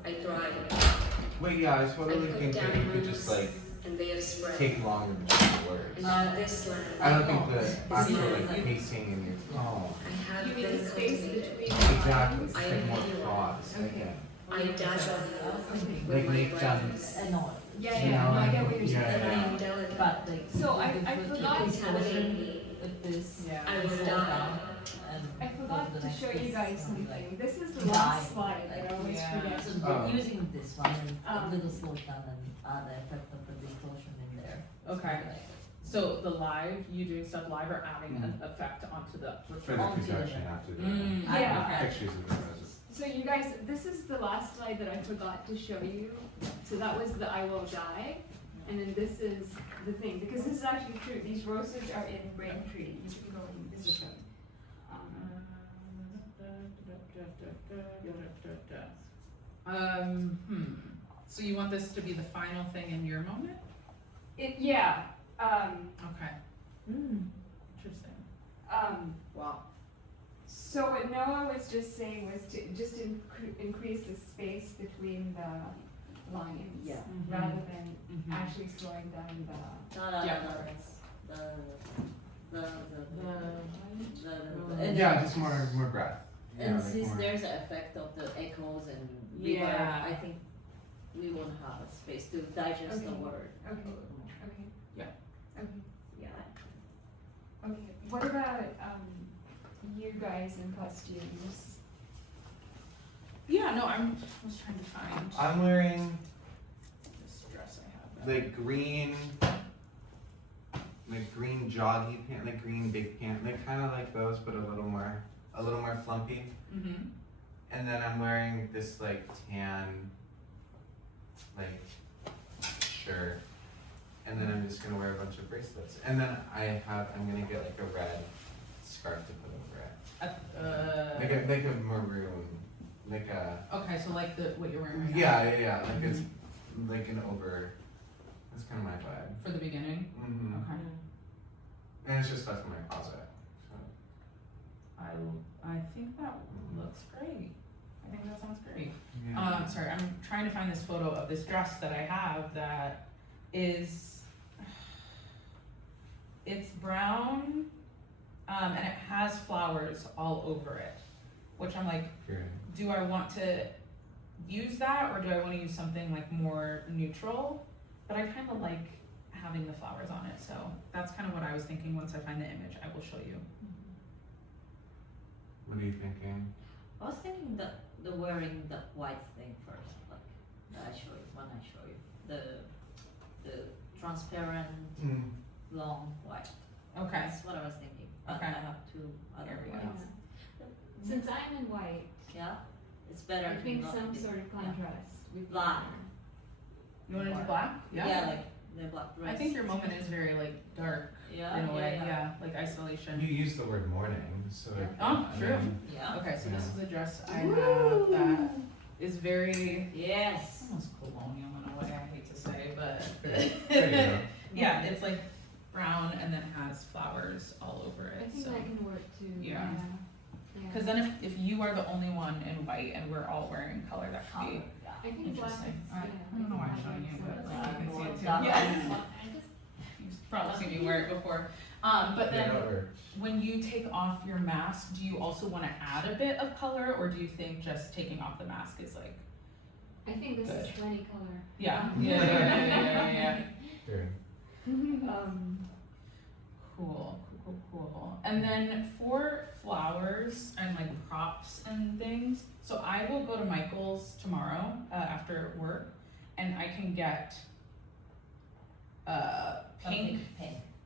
I thrived. Wait, yeah, I I totally put think that down you could just roots, like and they have spread. take longer to choose the words. And now this land, I don't think the actual Yeah. like pacing in your tone. I have You mean been the space cultivated. between the Exactly. lines? It's I like am more pure. thoughts. Okay. I dazzle you with Like my make them- brightness. Annoying. Yeah, yeah. No, I get what you're Yeah, saying. And I yeah. am delicate. But like, So I you can put forgot the to- Contaminate me. with this. Yeah. I will slow die. down and I go forgot the to next show you piece. guys It'll be something. like, This is the die. last slide that I always Yeah. forget. So Oh. we're using this one and Um, a little slow down and add the effect of the distortion in there. Okay. Like, So the live, you doing stuff live or adding an effect onto the For the recording? production after the Yeah. pictures of the roses. So you guys, this is the last slide that I forgot to show you. So that was the I will die. And then this is the thing, because this is actually true. These roses are in Braintree. You can go and visit them. So you want this to be the final thing in your moment? Yeah. Okay. Wow. So what Noah was just saying was to just increase the space between the lines. Yeah. Rather than Mhm. actually slowing down the. Yeah. And Yeah, just more breath. Yeah, and like since more- there's an effect of the echoes and Yeah. reverb, I think we won't have a space to digest the Okay. word. Okay. Okay. Yeah. Okay. Yeah. Okay. What about you guys in costumes? Yeah, no, I was trying to find I'm wearing this dress I have. like green joggy pant, like green big pant, like kind of like those, but a little more flumpy. Mm-hmm. And then I'm wearing this like tan, like shirt, and then I'm just gonna wear a bunch of bracelets, and then I'm gonna get like a red scarf to put over it, like a maroon, like a Okay, so like what you're wearing right now. yeah, like it's like an over. That's kind of my vibe. For the beginning. Mm-hmm. Okay. And it's just stuff in my closet. So. I think that looks great. I think that sounds great. Yeah. Sorry, I'm trying to find this photo of this dress that I have that is, it's brown, and it has flowers all over it, which I'm like, Good. do I want to use that or do I want to use something like more neutral? But I kind of like having the flowers on it, so that's kind of what I was thinking. Once I find the image, I will show you. What are you thinking? I was thinking the wearing the white thing first, like that I show you when I show you the transparent long white. Okay. That's what I was thinking. But Okay. I have two other There we go. whites. Since I'm in white, Yeah, it's better. I to think not some be- sort of yeah. contrast would be Black. better. You want to do black? Yeah, like the black dress. I think your moment is very like dark Yeah, in a way. yeah. Yeah, like isolation. You use the word morning, so. Yeah. Oh, I true. mean, Yeah. Okay, so this Yeah. is a dress I have that is very Yes. almost colonial in a way. I hate to say, but There you go. yeah, it's like brown and then has flowers all over I it. think So, that can work too. Yeah. Yeah. because then if you are the only one in white and we're all wearing color, that could be I think black is, interesting. yeah. I don't know why I'm showing you, but like, you can see it too. Dark. Yeah. You've probably seen me wear it before. But Yeah, then that works. when you take off your mask, do you also want to add a bit of color, or do you think just taking off the mask is like, I think this is Good. plenty color. yeah, yeah. Good. Cool. And then for flowers and like props and things, so I will go to Michael's tomorrow after work, and I can get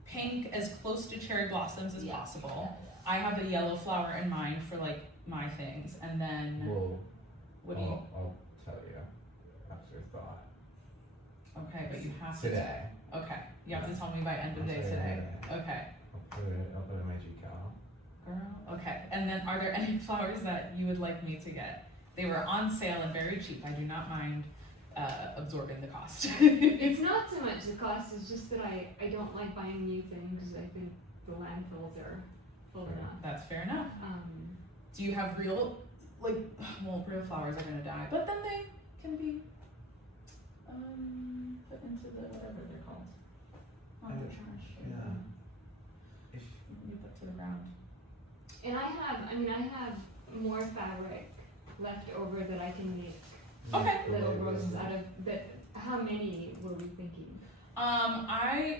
pink as close to cherry blossoms as possible. I have a yellow flower in mind for like my things, and then Well, what do you? I'll tell you after thought. Okay, but you have Today. to. Okay, you have to tell me by end of I'll day tell you today. today. Okay. I'll put it in my GCal. Girl, okay. And then are there any flowers that you would like me to get? They were on sale and very cheap. I do not mind absorbing the cost. It's not so much the cost, it's just that I don't like buying new things. I think the landfills are full Sure. enough. That's fair enough. Do you have real, like, well, real flowers are gonna die, but then they can be put into the whatever they're called. Not the trash. Yeah. You put to the ground. And I have more fabric left over that I can make Okay. little roses out of. But how many were we thinking? I